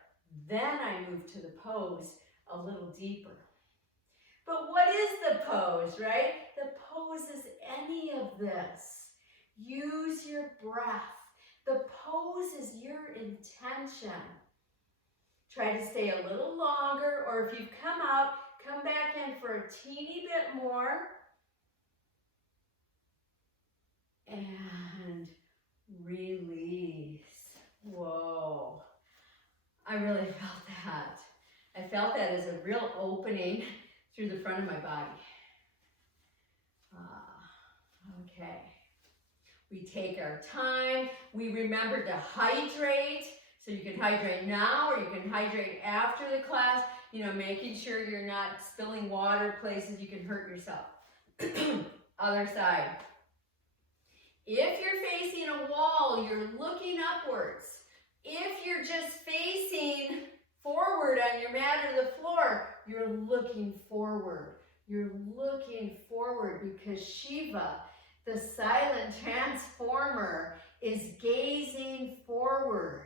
then I move to the pose a little deeper. But what is the pose, right? The pose is any of this. Use your breath. The pose is your intention. Try to stay a little longer, or if you've come out, come back in for a teeny bit more. And release. Whoa. I really felt that. I felt that as a real opening through the front of my body. Okay. We take our time. We remember to hydrate. So you can hydrate now or you can hydrate after the class, you know, making sure you're not spilling water places you can hurt yourself. Other side. If you're facing a wall, you're looking upwards. If you're just facing forward on your mat or the floor, you're looking forward. You're looking forward because Shiva, the silent transformer, is gazing forward.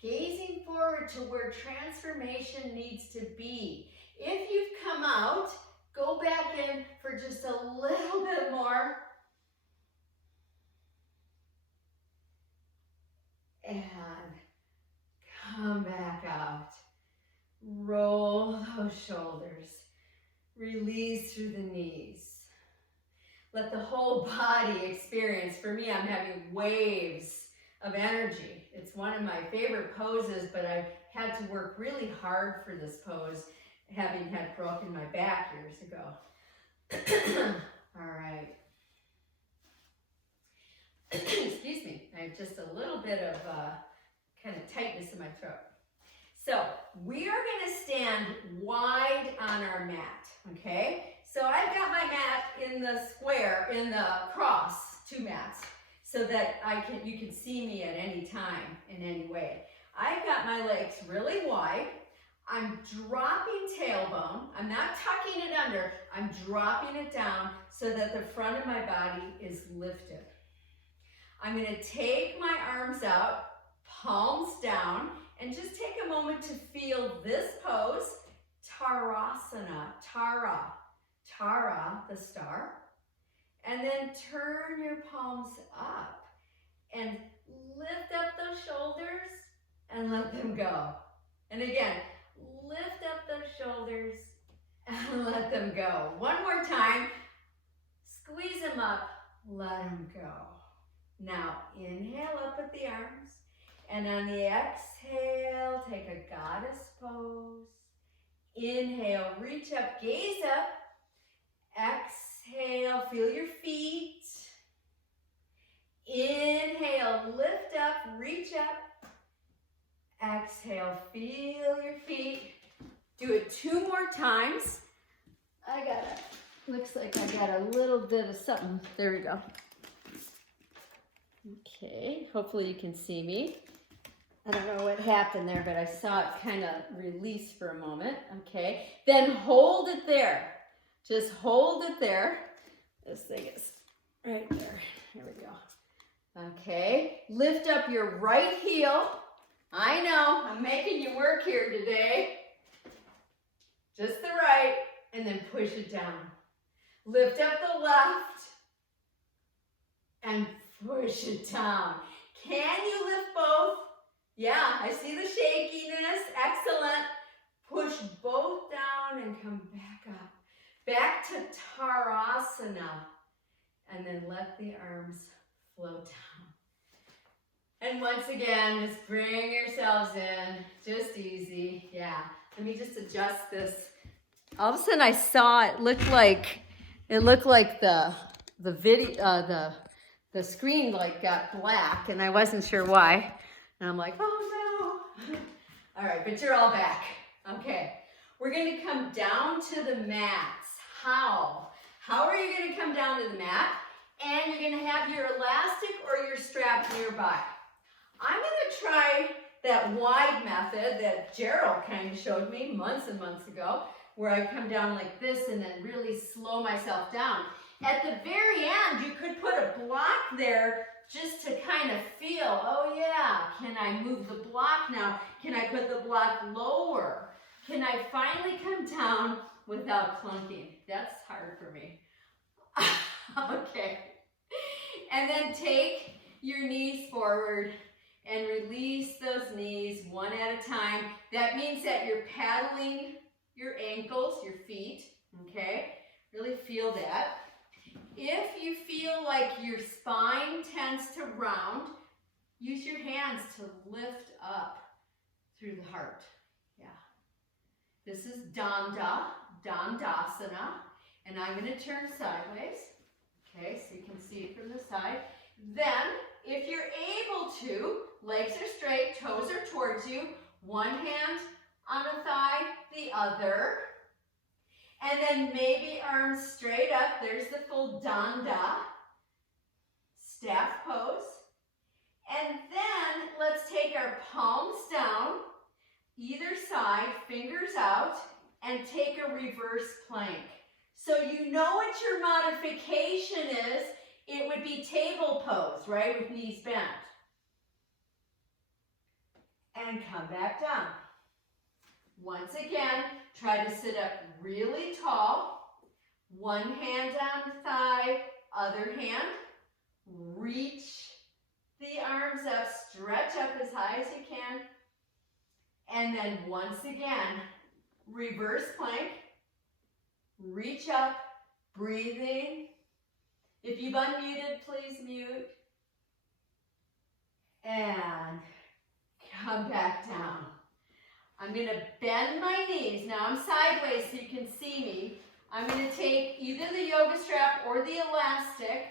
Gazing forward to where transformation needs to be. If you've come out, go back in for just a little bit more. And come back out. Roll those shoulders. Release through the knees. Let the whole body experience. For me, I'm having waves of energy. It's one of my favorite poses, but I had to work really hard for this pose, having had broken my back years ago. All right. Excuse me, I have just a little bit of kind of tightness in my throat. So we are going to stand wide on our mat, okay? So I've got my mat in the square, in the cross, 2 mats, so that you can see me at any time in any way. I've got my legs really wide. I'm dropping tailbone. I'm not tucking it under. I'm dropping it down so that the front of my body is lifted. I'm going to take my arms out, palms down, and just take a moment to feel this pose, Tarasana, Tara. Tara, the star. And then turn your palms up and lift up those shoulders and let them go. And again, lift up those shoulders and let them go. One more time. Squeeze them up, let them go. Now inhale up with the arms, and on the exhale, take a goddess pose. Inhale, reach up, gaze up. Exhale, feel your feet. Inhale, lift up, reach up. Exhale, feel your feet. Do it 2 more times. Looks like I got a little bit of something. There we go. Okay, hopefully you can see me. I don't know what happened there, but I saw it kind of release for a moment. Okay, then hold it there. Just hold it there. This thing is right there. Here we go. Okay, lift up your right heel. I know, I'm making you work here today. Just the right, and then push it down. Lift up the left, and push it down. Can you lift both? Yeah, I see the shakiness. Excellent. Push both down and come back up. Back to Tarasana. And then let the arms float down. And once again, just bring yourselves in. Just easy. Yeah. Let me just adjust this. All of a sudden I saw it looked like the video, the screen like got black and I wasn't sure why. And I'm like, oh no. All right, but you're all back. Okay, we're gonna come down to the mats. How? How are you gonna come down to the mat? And you're gonna have your elastic or your strap nearby. I'm gonna try that wide method that Gerald kind of showed me months and months ago, where I come down like this and then really slow myself down. At the very end, you could put a block there just to kind of feel, oh yeah, can I move the block now? Can I put the block lower? Can I finally come down without clunking? That's hard for me. Okay. And then take your knees forward and release those knees one at a time. That means that you're paddling your ankles, your feet, okay? Really feel that. If you feel like your spine tends to round, use your hands to lift up through the heart. Yeah. This is Dandasana, and I'm going to turn sideways. Okay, so you can see it from the side. Then, if you're able to, legs are straight, toes are towards you, one hand on a thigh, the other. And then maybe arms straight up. There's the full danda, staff pose. And then let's take our palms down, either side, fingers out, and take a reverse plank. So you know what your modification is. It would be table pose, right, with knees bent. And come back down. Once again, try to sit up really tall. One hand on thigh, other hand. Reach the arms up, stretch up as high as you can. And then once again, reverse plank. Reach up, breathing. If you've unmuted, please mute. And come back down. I'm going to bend my knees. Now I'm sideways so you can see me. I'm going to take either the yoga strap or the elastic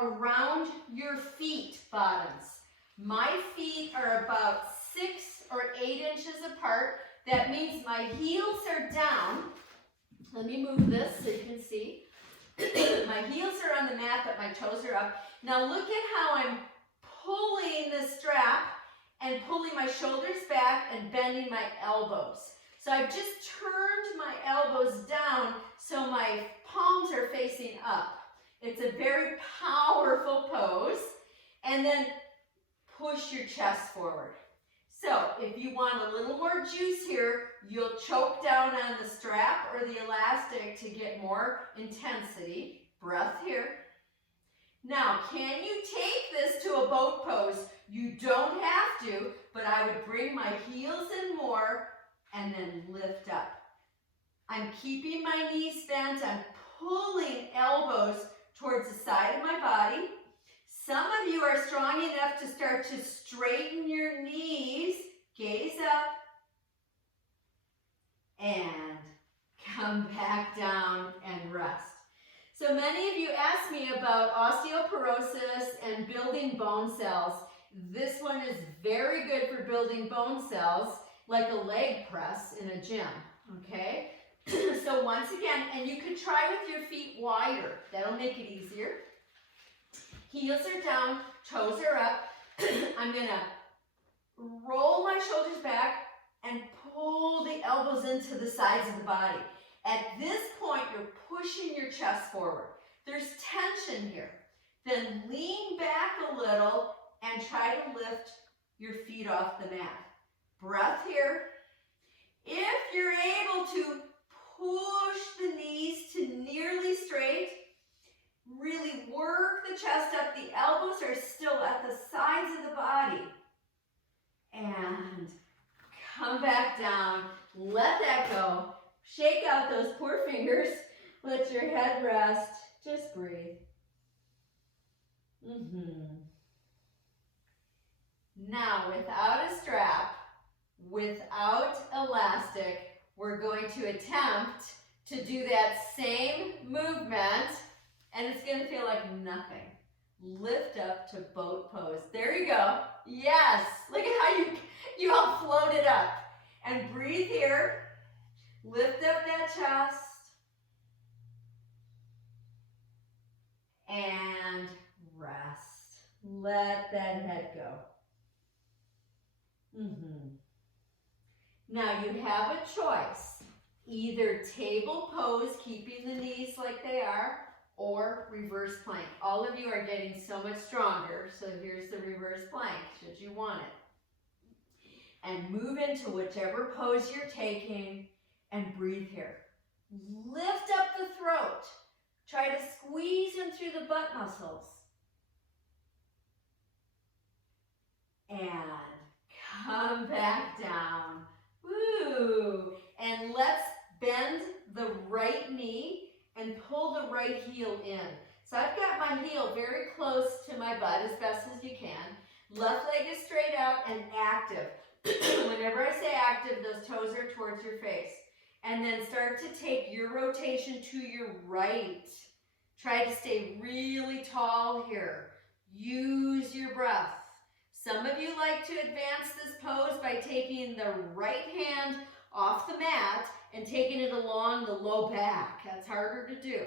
around your feet bottoms. My feet are about 6 or 8 inches apart. That means my heels are down. Let me move this so you can see. My heels are on the mat, but my toes are up. Now look at how I'm pulling the strap and pulling my shoulders back and bending my elbows. So I've just turned my elbows down so my palms are facing up. It's a very powerful pose. And then push your chest forward. So if you want a little more juice here, you'll choke down on the strap or the elastic to get more intensity. Breath here. Now, can you take this to a boat pose? You don't have to, but I would bring my heels in more and then lift up. I'm keeping my knees bent. I'm pulling elbows towards the side of my body. Some of you are strong enough to start to straighten your knees. Gaze up. And come back down and rest. So many of you asked me about osteoporosis and building bone cells. This one is very good for building bone cells, like a leg press in a gym, okay? So once again, and you can try with your feet wider. That'll make it easier. Heels are down, toes are up. I'm gonna roll my shoulders back and pull the elbows into the sides of the body. At this point, you're pushing your chest forward. There's tension here. Then lean back a little and try to lift your feet off the mat. Breath here. If you're able to push the knees to nearly straight, really work the chest up. The elbows are still at the sides of the body. And come back down. Let that go. Shake out those poor fingers. Let your head rest. Just breathe. Now, without a strap, without elastic, we're going to attempt to do that same movement, and it's going to feel like nothing. lift up to boat pose. There you go. Yes. Look at how you all floated up. And breathe here. Lift up that chest. And rest. Let that head go. Now you have a choice. Either table pose, keeping the knees like they are, or reverse plank. All of you are getting so much stronger, so here's the reverse plank, should you want it. And move into whichever pose you're taking, and breathe here. Lift up the throat. Try to squeeze in through the butt muscles. And come back down. Woo! And let's bend the right knee and pull the right heel in. So I've got my heel very close to my butt as best as you can. Left leg is straight out and active. Whenever I say active, those toes are towards your face. And then start to take your rotation to your right. Try to stay really tall here. Use your breath. Some of you like to advance this pose by taking the right hand off the mat and taking it along the low back. That's harder to do.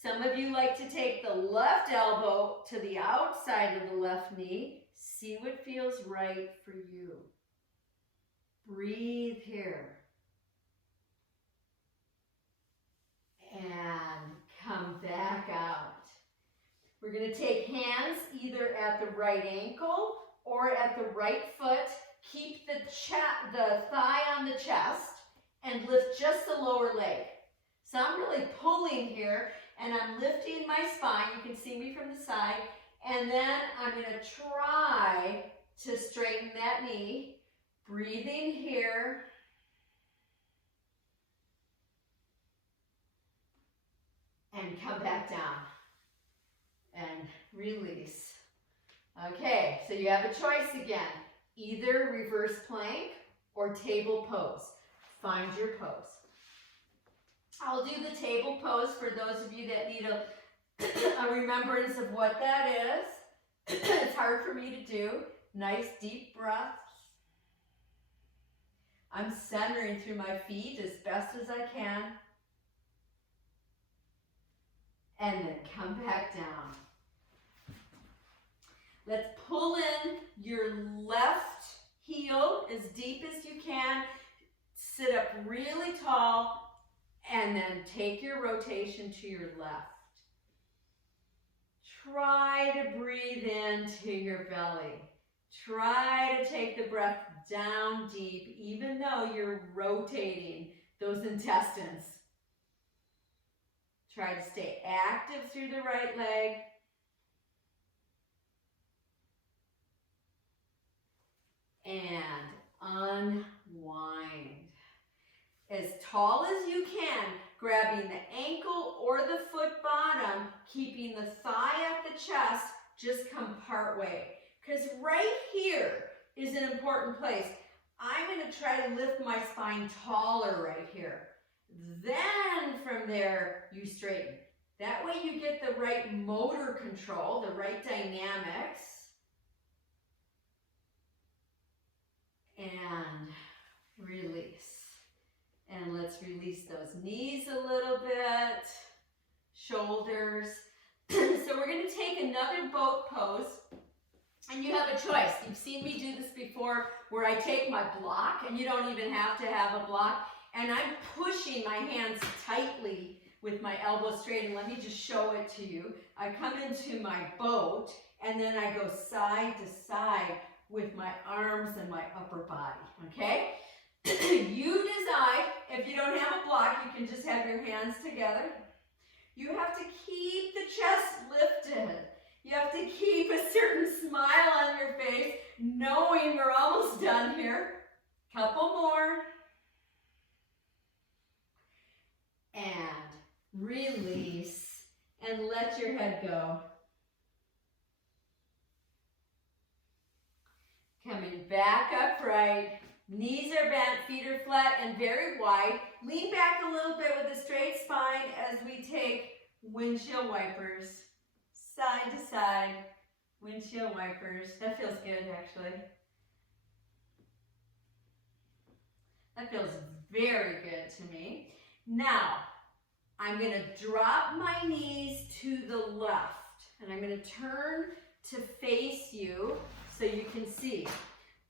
Some of you like to take the left elbow to the outside of the left knee. See what feels right for you. Breathe here. And come back out. We're going to take hands either at the right ankle or at the right foot. Keep the thigh on the chest and lift just the lower leg. So I'm really pulling here and I'm lifting my spine. You can see me from the side. And then I'm going to try to straighten that knee. Breathing here. And come back down. And release. Okay, so you have a choice again. Either reverse plank or table pose. Find your pose. I'll do the table pose for those of you that need a remembrance of what that is. It's hard for me to do. Nice deep breaths. I'm centering through my feet as best as I can. And then come back down. Let's pull in your left heel as deep as you can. Sit up really tall and then take your rotation to your left. Try to breathe into your belly. Try to take the breath down deep even though you're rotating those intestines. Try to stay active through the right leg. And unwind. As tall as you can, grabbing the ankle or the foot bottom, keeping the thigh at the chest, just come part way. Because right here is an important place. I'm going to try to lift my spine taller right here. Then from there, you straighten. That way you get the right motor control, the right dynamics. And release. And let's release those knees a little bit, shoulders. So we're going to take another boat pose. And you have a choice. You've seen me do this before where I take my block, and you don't even have to have a block. And I'm pushing my hands tightly with my elbows straight. And let me just show it to you. I come into my boat, and then I go side to side with my arms and my upper body, okay? You decide. If you don't have a block, you can just have your hands together. You have to keep the chest lifted. You have to keep a certain smile on your face, knowing we're almost done here. Couple more. And release. And let your head go. Coming back upright. Knees are bent, feet are flat and very wide. Lean back a little bit with a straight spine as we take windshield wipers. side to side, windshield wipers. That feels good, actually. That feels very good to me. Now, I'm going to drop my knees to the left, and I'm going to turn to face you so you can see.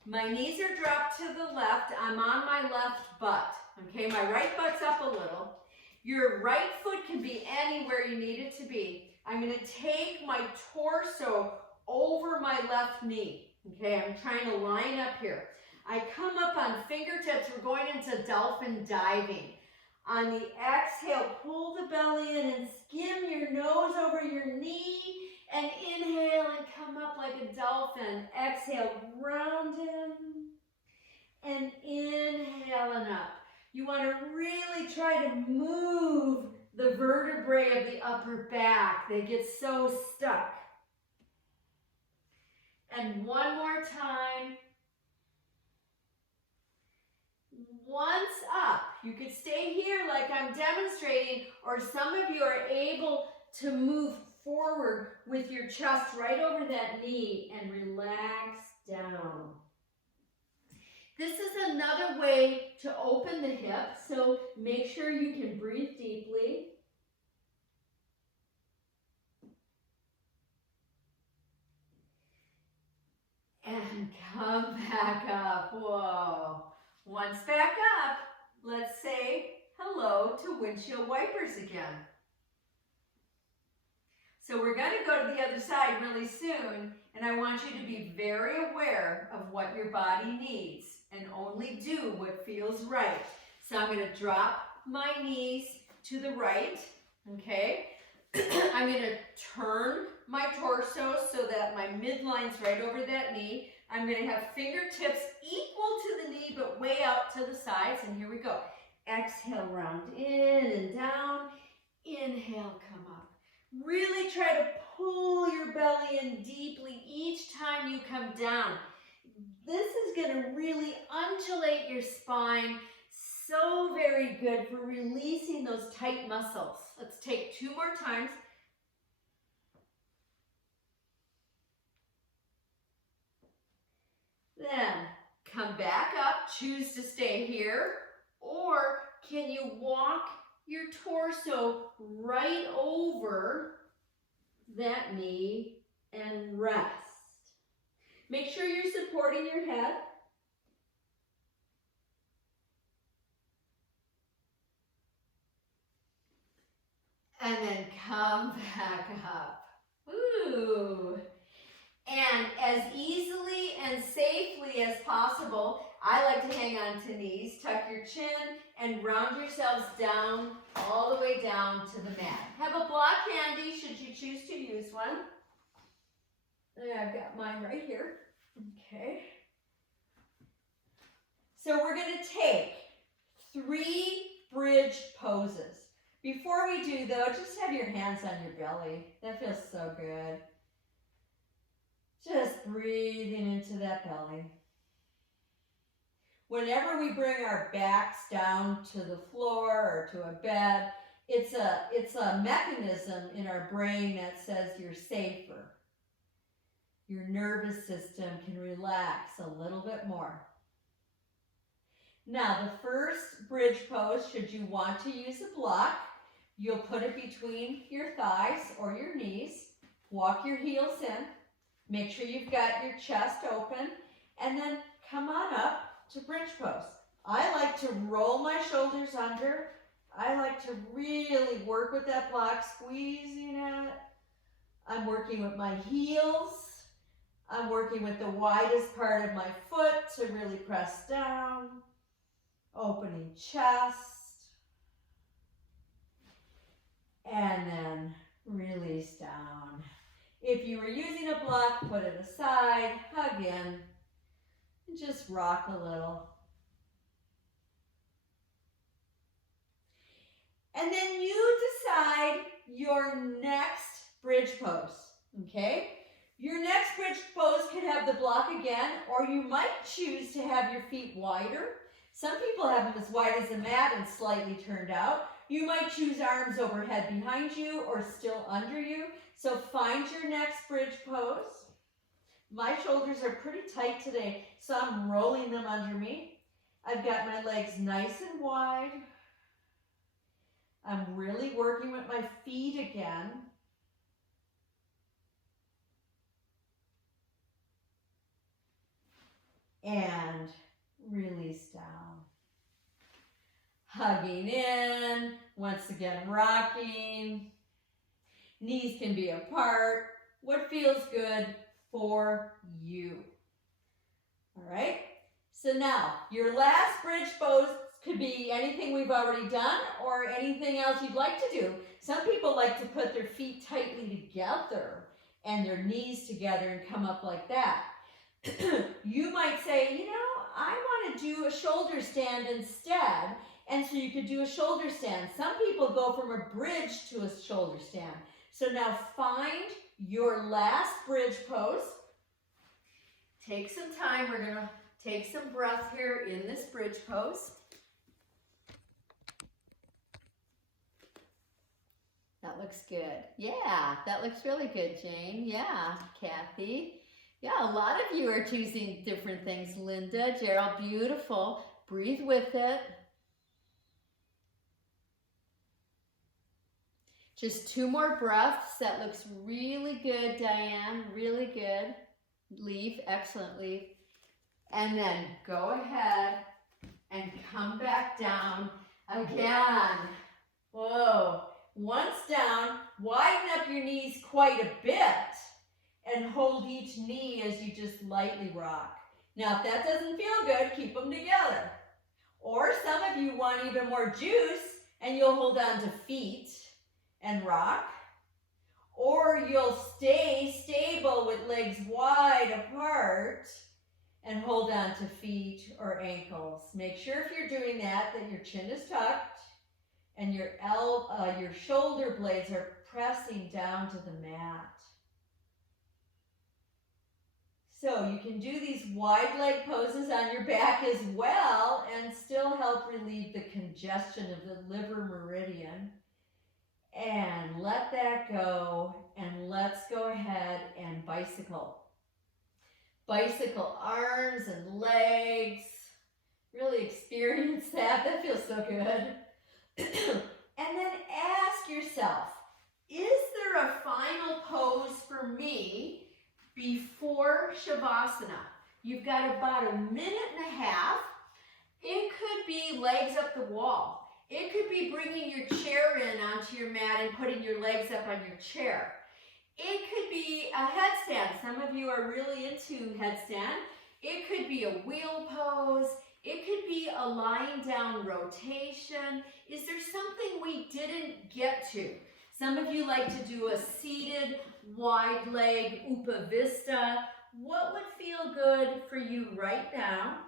My knees are dropped to the left. I'm on my left butt. Okay, my right butt's up a little. Your right foot can be anywhere you need it to be. I'm going to take my torso over my left knee. Okay, I'm trying to line up here. I come up on fingertips. We're going into dolphin diving. On the exhale, pull the belly in and skim your nose over your knee. And inhale and come up like a dolphin. Exhale, round in. And inhale and up. You want to really try to move the vertebrae of the upper back. They get so stuck. And one more time. Once up. You could stay here like I'm demonstrating, or some of you are able to move forward with your chest right over that knee and relax down. This is another way to open the hip, so make sure you can breathe deeply. And come back up. Whoa. Once back up, let's say hello to windshield wipers again. So we're going to go to the other side really soon, and I want you to be very aware of what your body needs and only do what feels right. So I'm going to drop my knees to the right, okay? I'm going to turn my torso so that my midline's right over that knee. I'm going to have fingertips equal to the knee, but way out to the sides, and here we go. Exhale, round in and down. Inhale, come up. Really try to pull your belly in deeply each time you come down. This is going to really undulate your spine. So very good for releasing those tight muscles. Let's take 2 more times. Then come back up, choose to stay here, or can you walk your torso right over that knee and rest. Make sure you're supporting your head. And then come back up. Ooh. And as easily and safely as possible, I like to hang on to knees, tuck your chin, and round yourselves down, all the way down to the mat. Have a block handy should you choose to use one. I've got mine right here. Okay. So we're going to take 3 bridge poses. Before we do though, just have your hands on your belly. That feels so good. Just breathing into that belly. Whenever we bring our backs down to the floor or to a bed, it's a mechanism in our brain that says you're safer. Your nervous system can relax a little bit more. Now, the first bridge pose, should you want to use a block, you'll put it between your thighs or your knees, walk your heels in, make sure you've got your chest open, and then come on up to bridge pose. I like to roll my shoulders under. I like to really work with that block, squeezing it. I'm working with my heels. I'm working with the widest part of my foot to really press down. Opening chest. And then release down. If you were using a block, put it aside, hug in, and just rock a little. And then you decide your next bridge pose, okay? Your next bridge pose could have the block again, or you might choose to have your feet wider. Some people have them as wide as the mat and slightly turned out. You might choose arms overhead behind you or still under you. So find your next bridge pose. My shoulders are pretty tight today, so I'm rolling them under me. I've got my legs nice and wide. I'm really working with my feet again. And release down. Hugging in, once again rocking. Knees can be apart. What feels good for you? All right, so now your last bridge pose could be anything we've already done or anything else you'd like to do. Some people like to put their feet tightly together and their knees together and come up like that. You might say, you know, I want to do a shoulder stand instead, and so you could do a shoulder stand. Some people go from a bridge to a shoulder stand. So now find your last bridge pose. Take some time. We're going to take some breath here in this bridge pose. That looks good. Yeah, that looks really good, Jane. Yeah, Kathy. Yeah, a lot of you are choosing different things. Linda, Gerald, beautiful. Breathe with it. Just 2 more breaths. That looks really good, Diane. Really good. Leave. Excellent. Leave. And then go ahead and come back down again. Whoa. Once down, widen up your knees quite a bit and hold each knee as you just lightly rock. Now, if that doesn't feel good, keep them together. Or some of you want even more juice and you'll hold on to feet and rock. Or you'll stay stable with legs wide apart and hold on to feet or ankles. Make sure if you're doing that your chin is tucked and your shoulder blades are pressing down to the mat. So you can do these wide leg poses on your back as well and still help relieve the congestion of the liver meridian. And let that go, and let's go ahead and bicycle. Bicycle arms and legs. Really experience that. That feels so good. And then ask yourself, is there a final pose for me before Shavasana? You've got about 1.5 minutes. It could be legs up the wall. It could be bringing your chair in onto your mat and putting your legs up on your chair. It could be a headstand. Some of you are really into headstand. It could be a wheel pose. It could be a lying down rotation. Is there something we didn't get to? Some of you like to do a seated wide leg Upavista. What would feel good for you right now?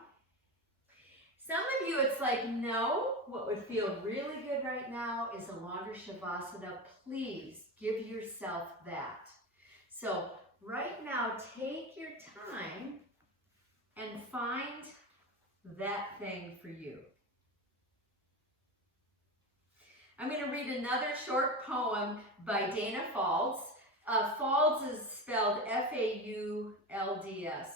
Some of you, it's like, no, what would feel really good right now is a longer Shavasana. Please give yourself that. So right now, take your time and find that thing for you. I'm going to read another short poem by Dana Faulds. Faulds is spelled Faulds.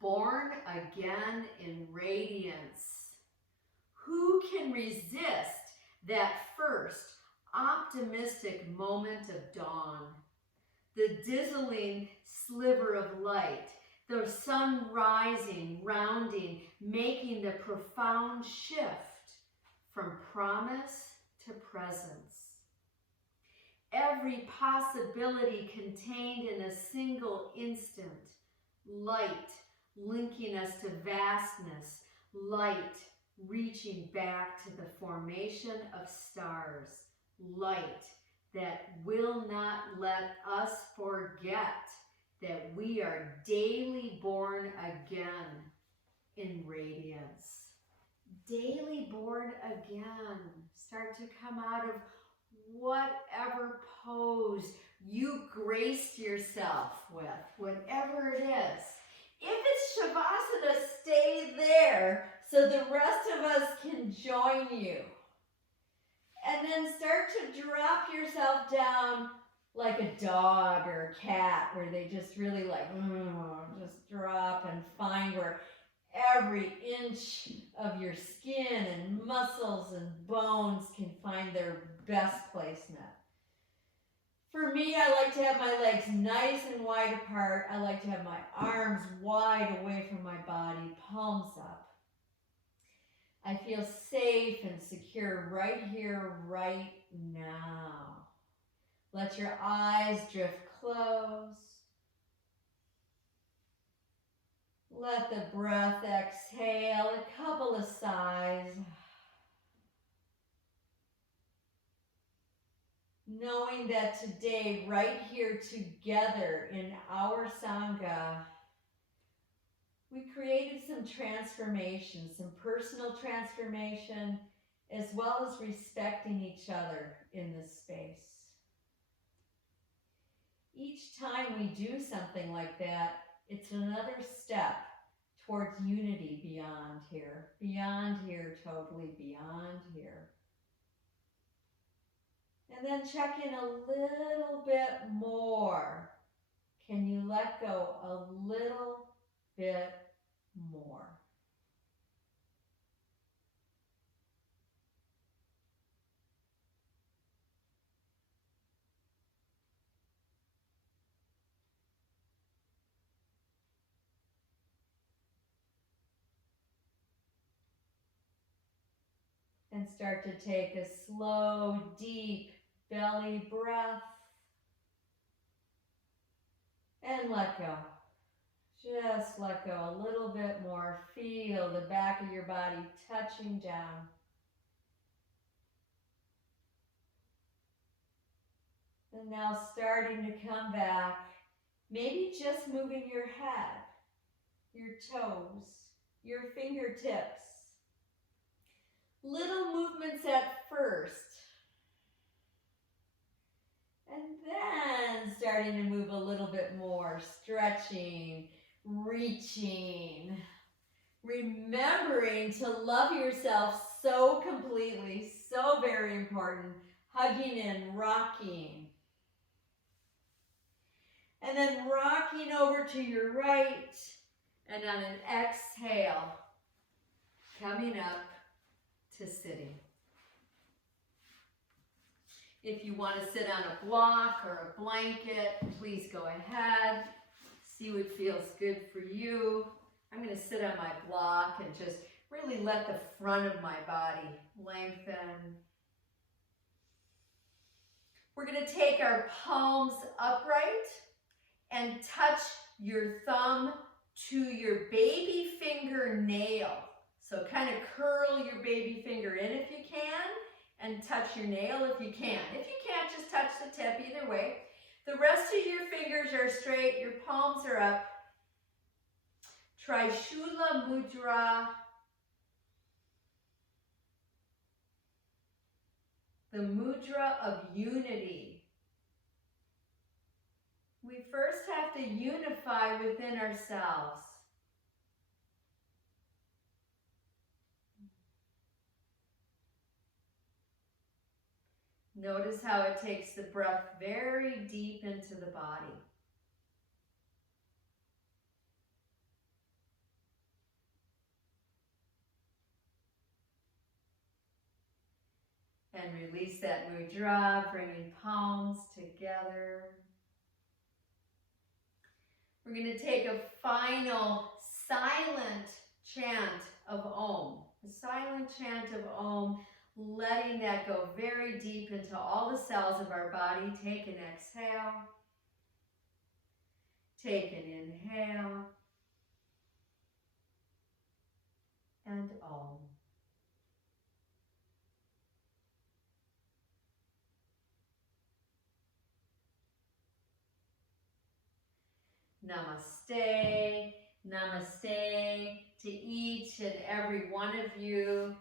Born again in radiance. Who can resist that first optimistic moment of dawn? The dazzling sliver of light, the sun rising, rounding, making the profound shift from promise to presence. Every possibility contained in a single instant. Light linking us to vastness. Light reaching back to the formation of stars. Light that will not let us forget that we are daily born again in radiance. Daily born again. Start to come out of whatever pose you graced yourself with, whatever it is. If it's Shavasana, stay there so the rest of us can join you. And then start to drop yourself down like a dog or a cat, where they just really like, just drop and find where every inch of your skin and muscles and bones can find their best placement. For me, I like to have my legs nice and wide apart. I like to have my arms wide away from my body, palms up. I feel safe and secure right here, right now. Let your eyes drift closed. Let the breath exhale, a couple of sighs. Knowing that today, right here together in our Sangha, we created some transformation, some personal transformation, as well as respecting each other in this space. Each time we do something like that, it's another step towards unity beyond here, totally beyond here. And then check in a little bit more. Can you let go a little bit more? And start to take a slow, deep belly breath. And let go. Just let go a little bit more. Feel the back of your body touching down. And now starting to come back. Maybe just moving your head, your toes, your fingertips. Little movements at first. And then starting to move a little bit more, stretching, reaching, remembering to love yourself so completely, so very important, hugging and rocking. And then rocking over to your right, and on an exhale, coming up to sitting. If you want to sit on a block or a blanket, please go ahead. See what feels good for you. I'm going to sit on my block and just really let the front of my body lengthen. We're going to take our palms upright and touch your thumb to your baby finger nail. So kind of curl your baby finger in if you can, and touch your nail if you can. If you can't, just touch the tip, either way. The rest of your fingers are straight, your palms are up. Trishula Mudra. The mudra of unity. We first have to unify within ourselves. Notice how it takes the breath very deep into the body. And release that mudra, bringing palms together. We're going to take a final silent chant of Om. A silent chant of Om, letting that go very deep into all the cells of our body. Take an exhale. Take an inhale. And Om. Namaste, namaste to each and every one of you.